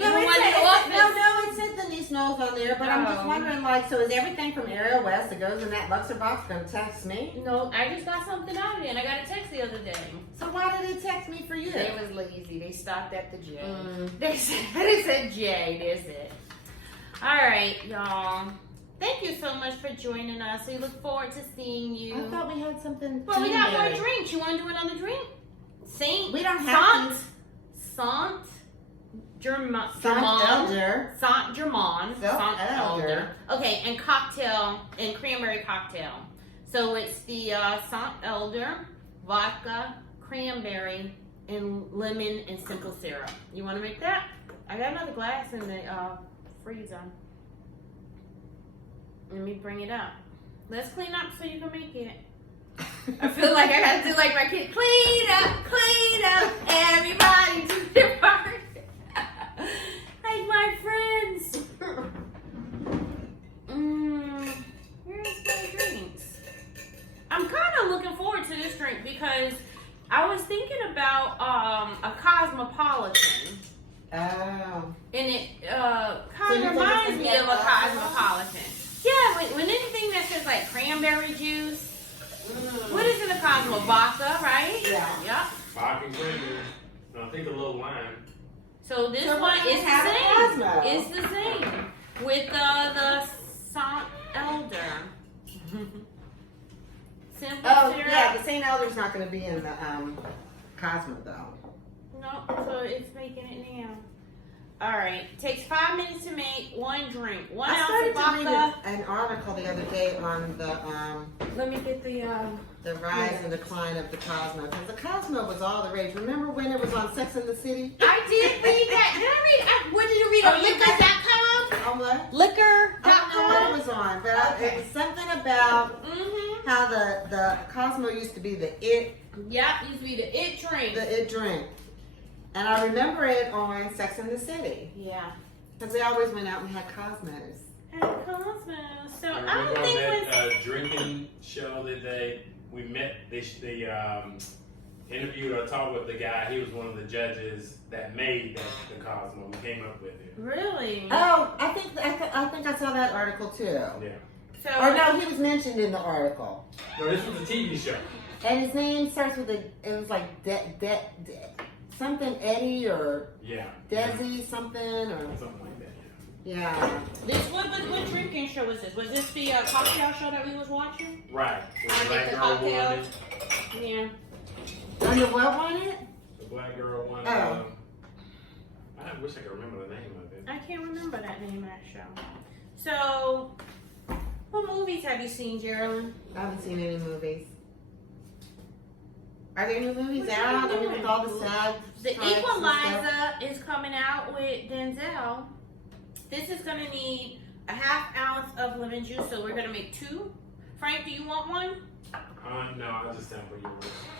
No, the it one said, to office. it said Denise Knowles on there, but I'm just Oh. wondering, like, so is everything from Area West that goes in that Luxor box going to text me? No, I just got something out of it, and I got a text the other day. So why did it text me for you? They was lazy. They stopped at the J. Mm. They said J. That's it. All right, y'all. Thank you so much for joining us. We look forward to seeing you. I thought we had something. Well, we got more tea-berry. drinks. You want to do another drink? Saint. We don't have Sant Germain. Sant Elder. Sant Germain. Sant Elder. Okay, and cocktail and cranberry cocktail. So it's the Sant Elder, vodka, cranberry, and lemon and simple syrup. You want to make that? I got another glass in the freezer. Let me bring it up. Let's clean up so you can make it. I feel like I gotta do like my kid. Clean up, everybody do their part. Like my friends. Here's my drinks. I'm kind of looking forward to this drink because I was thinking about a Cosmopolitan. Oh. And it So kind you of think reminds it's me gonna of be a a Cosmopolitan. Yeah, when anything that says like cranberry juice, what is in a Cosmo? Vodka, right? Yeah. Yep. Vodka and cranberry. And I think a little lime. So this So one we're is gonna have the a same. Cosmo. It's the same with the Sant Elder. Simple Oh, syrup. yeah, the St. Elder's not going to be in the Cosmo, though. No, so it's making it now. All right. Takes 5 minutes to make one drink. 1 I ounce started of to read vodka. an article the other day on Let me get the. the rise and decline of the Cosmo. Because the Cosmo was all the rage. Remember when it was on Sex and the City? I did read that. Did I read? What did you read? Oh, On you liquor.com? On what? Liquor.com? I don't know what it was on, but it was something about Mm-hmm. how the Cosmo used to be the it Yep, used to be the it drink. drink. And I remember it on Sex and the City. Yeah. Because they always went out and had Cosmos. And Cosmo. So I Remember don't on think that drinking show that we met, they interviewed or talked with the guy. He was one of the judges that made the Cosmo. We came up with it. really. Oh, I think I saw that article too. Yeah. So Or no, he was mentioned in the article. No, this was a TV show. And his name starts with it was like something Eddie or Yeah. Desi something or Something like that. yeah. this what drinking show was this? Was this the cocktail show that we was watching? Right. I The black get the girl won cocktails. it. Yeah. Under what won it? The black girl won. Oh. I wish I could remember the name of it. I can't remember that name of that show. So, what movies have you seen, Geraldine? I haven't seen any movies. Are there any movies What out? are you I mean, doing? with all the sad The strikes and stuff? Equalizer is coming out with Denzel. This is gonna need a half ounce of lemon juice, so we're gonna make 2. Frank, do you want one? No, I'll just sample yours.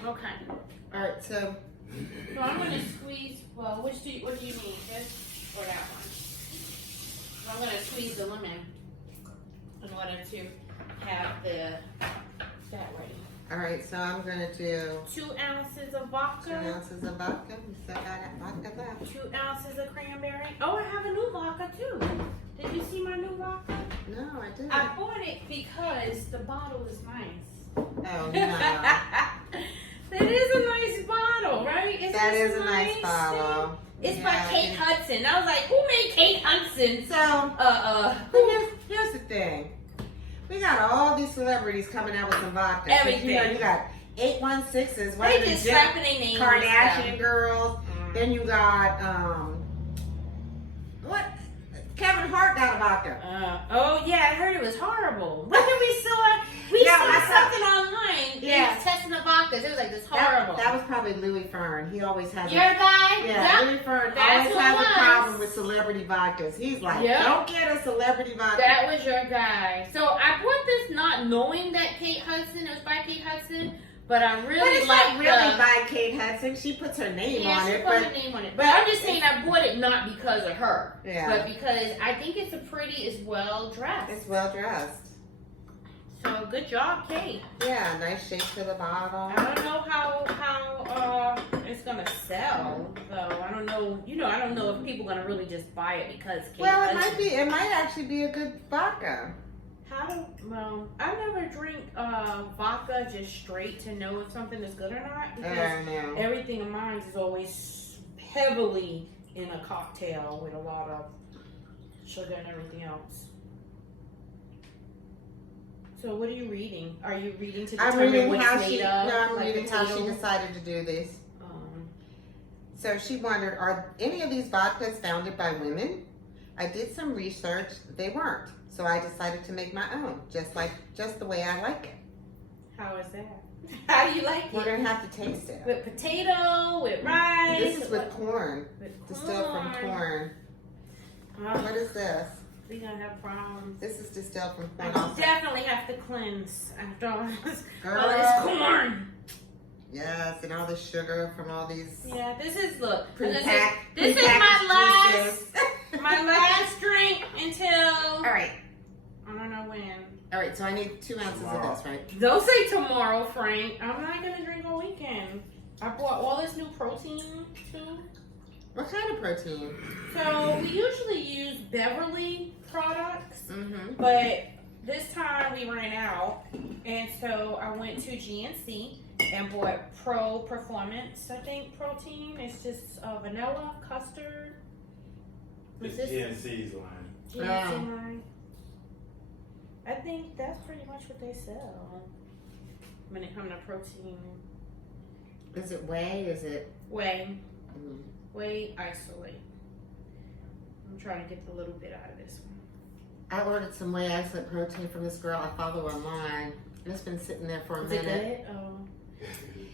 Okay. All right, so So I'm gonna squeeze. Well, what do you need? This or that one? I'm gonna squeeze the lemon in order to have that ready. all right, so I'm gonna do 2 ounces of 2 vodka. ounces of vodka. You still got that vodka left? 2 ounces of cranberry. Oh, I have a new vodka too. Did you see my new vodka? No, I didn't. I bought it because the bottle is nice. Oh no, That is a nice bottle, right? Isn't that this is a nice bottle. It's Yeah, by Kate Hudson. I was like, who made Kate Hudson? So Who? here's the thing. We got all these celebrities coming out with some vodka. 'Cause, Everything. You know, you got 816s. One They of the just Jen- slapping their name on Kardashian stuff. girls. Mm. Then you got what? Kevin Hart got a vodka. Oh yeah, I heard it was horrible. What did we saw? We Yeah, saw I saw- something online. They Yeah. was testing the vodkas. It was like this horrible. That was probably Louis Fern. He always has. Your guy? Yeah, Yep. Louis Fern That's always who has it a was. problem with celebrity vodkas. He's like, Yep. don't get a celebrity vodka. That was your guy. So I bought this not knowing that Kate Hudson, it was by Kate Hudson, But I But really it's like not really by Kate Hudson. She puts her name yeah, on she it, put but her name on it. But I'm just saying I bought it not because of her, yeah, but because I think it's a pretty, it's well dressed. it's well dressed. So good job, Kate. Yeah, nice shape to the bottom. I don't know how it's gonna sell though. I don't know. I don't know if people are gonna really just buy it because Kate. Well, it Hudson. might be. It might actually be a good vodka. I never drink vodka just straight to know if something is good or not because know. everything of mine is always heavily in a cocktail with a lot of sugar and everything else. So what are you reading? Are you reading to I'm determine reading what's how made she. of? No, I'm like reading how she potato? decided to do this. Um, So she wondered, are any of these vodkas founded by women? I did some research. They weren't. So I decided to make my own, just the way I like it. how is that? How do you like We're it? gonna have to taste it. With potato, with rice. This is with corn, with distilled from corn. What is this? We're gonna have problems. This is distilled from I corn also. definitely have to cleanse after all this Girl, corn. yes, and all the sugar from all these Yeah, this is look. pre-packed. This is my last drink until All right, I don't know when. all right. So I need 2 ounces of this, right? Don't say tomorrow, Frank. I'm not gonna drink all weekend. I bought all this new protein too. What kind of protein? So we usually use Beverly products, Mm-hmm. but this time we ran out, and so I went to GNC and bought Pro Performance. I think protein. It's just vanilla, custard. It's Is this GNC's line. GNC line? I think that's pretty much what they sell when it comes to protein. Is it whey? Is it? Whey. Mm. Whey isolate. I'm trying to get the little bit out of this one. I ordered some whey isolate protein from this girl I follow online. It's been sitting there for a Is it minute. good?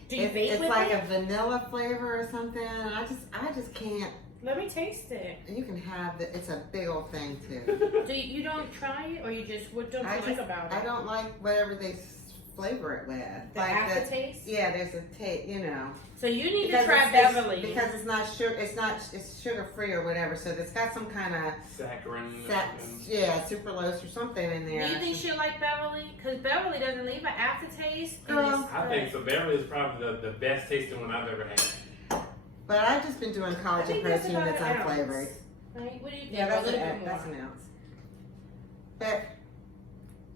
Do you vape It's with like it? a vanilla flavor or something. I just can't. Let me taste it. You can have the. It's a big old thing too. Do you don't try it, or you just what don't you like about it? I don't like whatever they flavor it with. The like aftertaste. Yeah, there's a taste. You know. So you need Because to try it's- Beverly. because it's not sugar. It's sugar free or whatever. So it's got some kind of Saccharin. or something. sucralose or something in Do there. you think she'll like Beverly? Because Beverly doesn't leave an aftertaste. and Girl. it's I good. think so. Beverly is probably the best tasting one I've ever had. But I've just been doing I collagen think that's protein about that's an unflavored. ounce. Right? What do you think? Yeah, A that's little bit that's more. an ounce. But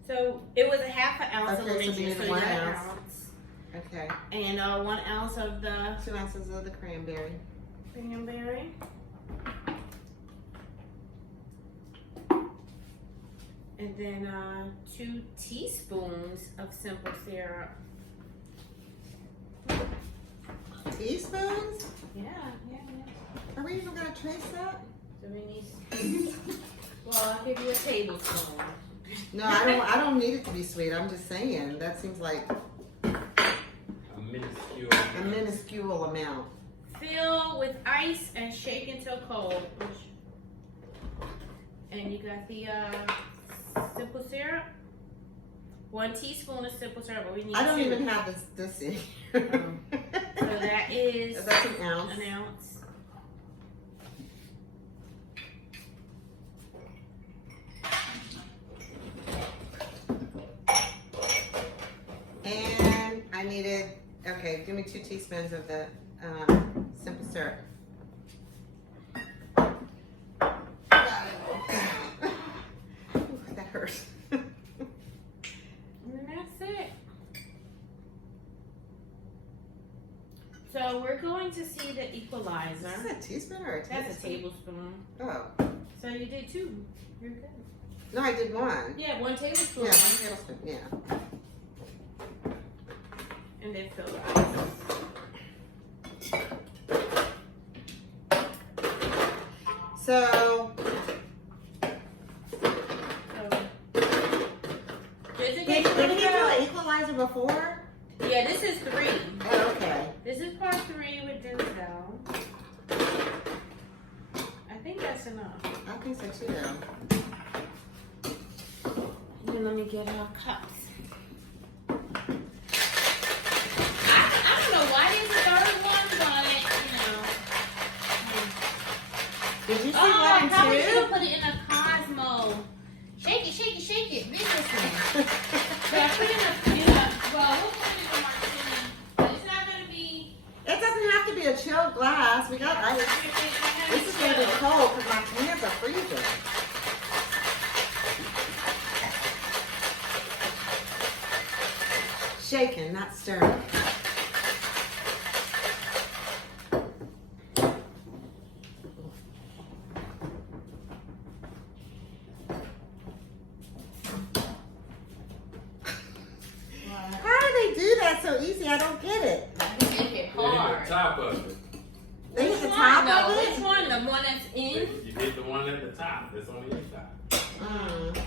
So it was a half an ounce of Okay, so lemon we juice, need so you 1 got an ounce. ounce. okay, And 1 ounce of the 2 ounces of the cranberry. cranberry. And then 2 teaspoons of simple syrup. Teaspoons? Yeah. Are we even gonna trace that? So we need. Well, I'll give you a tablespoon. No, I don't need it to be sweet. I'm just saying that seems like A minuscule. a minuscule amount. Fill with ice and shake until cold. And you got the simple syrup. 1 teaspoon of simple syrup, but we need I don't 2. even have this in. So that is That's an ounce. an ounce. And I needed, okay, give me 2 teaspoons of the simple syrup. Ooh, that hurts. And that's it. So we're going to see the Is equalizer. that a teaspoon or a tablespoon? That's a tablespoon. Oh. So you did 2. You're good. No, I did 1. Yeah, 1 tablespoon. Yeah, 1 tablespoon, yeah. And then fill the ice. So, Did did he have an equalizer before? Yeah, this is 3. Oh, okay. This is part 3 with Denzel. I think that's enough. I think so too. Then let me get our cups. Did you see Oh, I one probably and should two? have put it in a Cosmo. Shake it, shake it, shake it. Read this one. But I put it in a, well, we'll put it in a martini. But it's not going to be. It doesn't have to be a chilled glass. We got ice. This is gonna be cold because my hands are freezing. Shaking, not stirring. How do they do that so easy? I don't get it. Make it They hit hard. the top of it. They hit Which the one, top though? of it? Which one? The one that's in? You hit the one at the top. That's on the inside. Mm.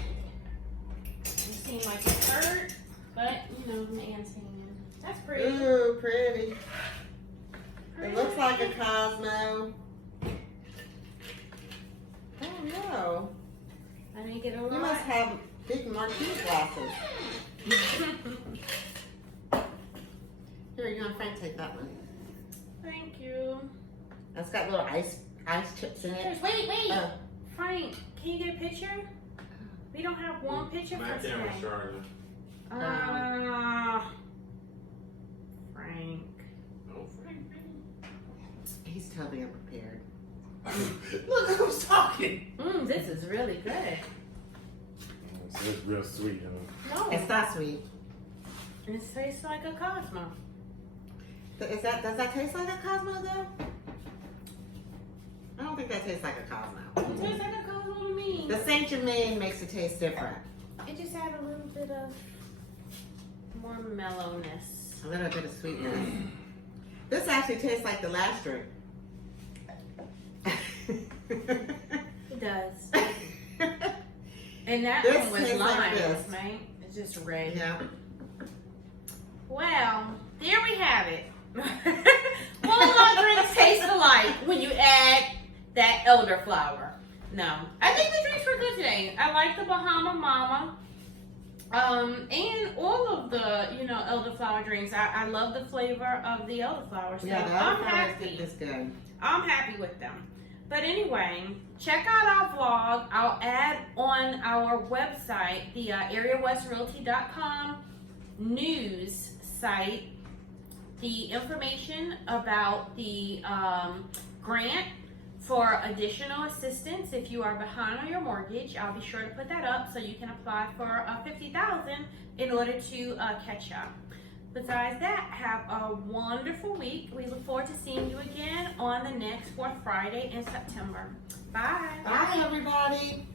It seemed like it hurt, but you know, man's hand. That's pretty. Ooh, pretty. It looks like a Cosmo. Oh no. I didn't get a lot. You must have big marquee glasses. Here, you and Frank take that one. Thank you. It's got little ice chips in it. Wait. Oh. Frank, can you get a picture? We don't have one picture My for camera's today. charging. Frank. Oh, Frank. He's totally unprepared. Look who's talking. This is really good. It's real sweet, huh? No, It's not sweet. it tastes like a Cosmo. Does that taste like a Cosmo though? I don't think that tastes like a Cosmo. It tastes like a Cosmo to me. The Saint Germain makes it taste different. It just had a little bit of more mellowness. A little bit of sweetness. This actually tastes like the last drink. It does. And that This one was tastes like lime, this. right? It's just red. Yeah. Well, there we have it. All our drinks taste alike when you add that elderflower. No, I think the drinks were good today. I like the Bahama Mama. And all of the, elderflower drinks. I love the flavor of the elderflower. So Yeah, the I'm other happy. is good. I'm happy with them. But anyway, check out our vlog. I'll add on our website, the areawestrealty.com news site, the information about the grant for additional assistance if you are behind on your mortgage. I'll be sure to put that up so you can apply for $50,000 in order to catch up. Besides that, have a wonderful week. We look forward to seeing you again on the next 4th Friday in September. Bye. Bye, everybody.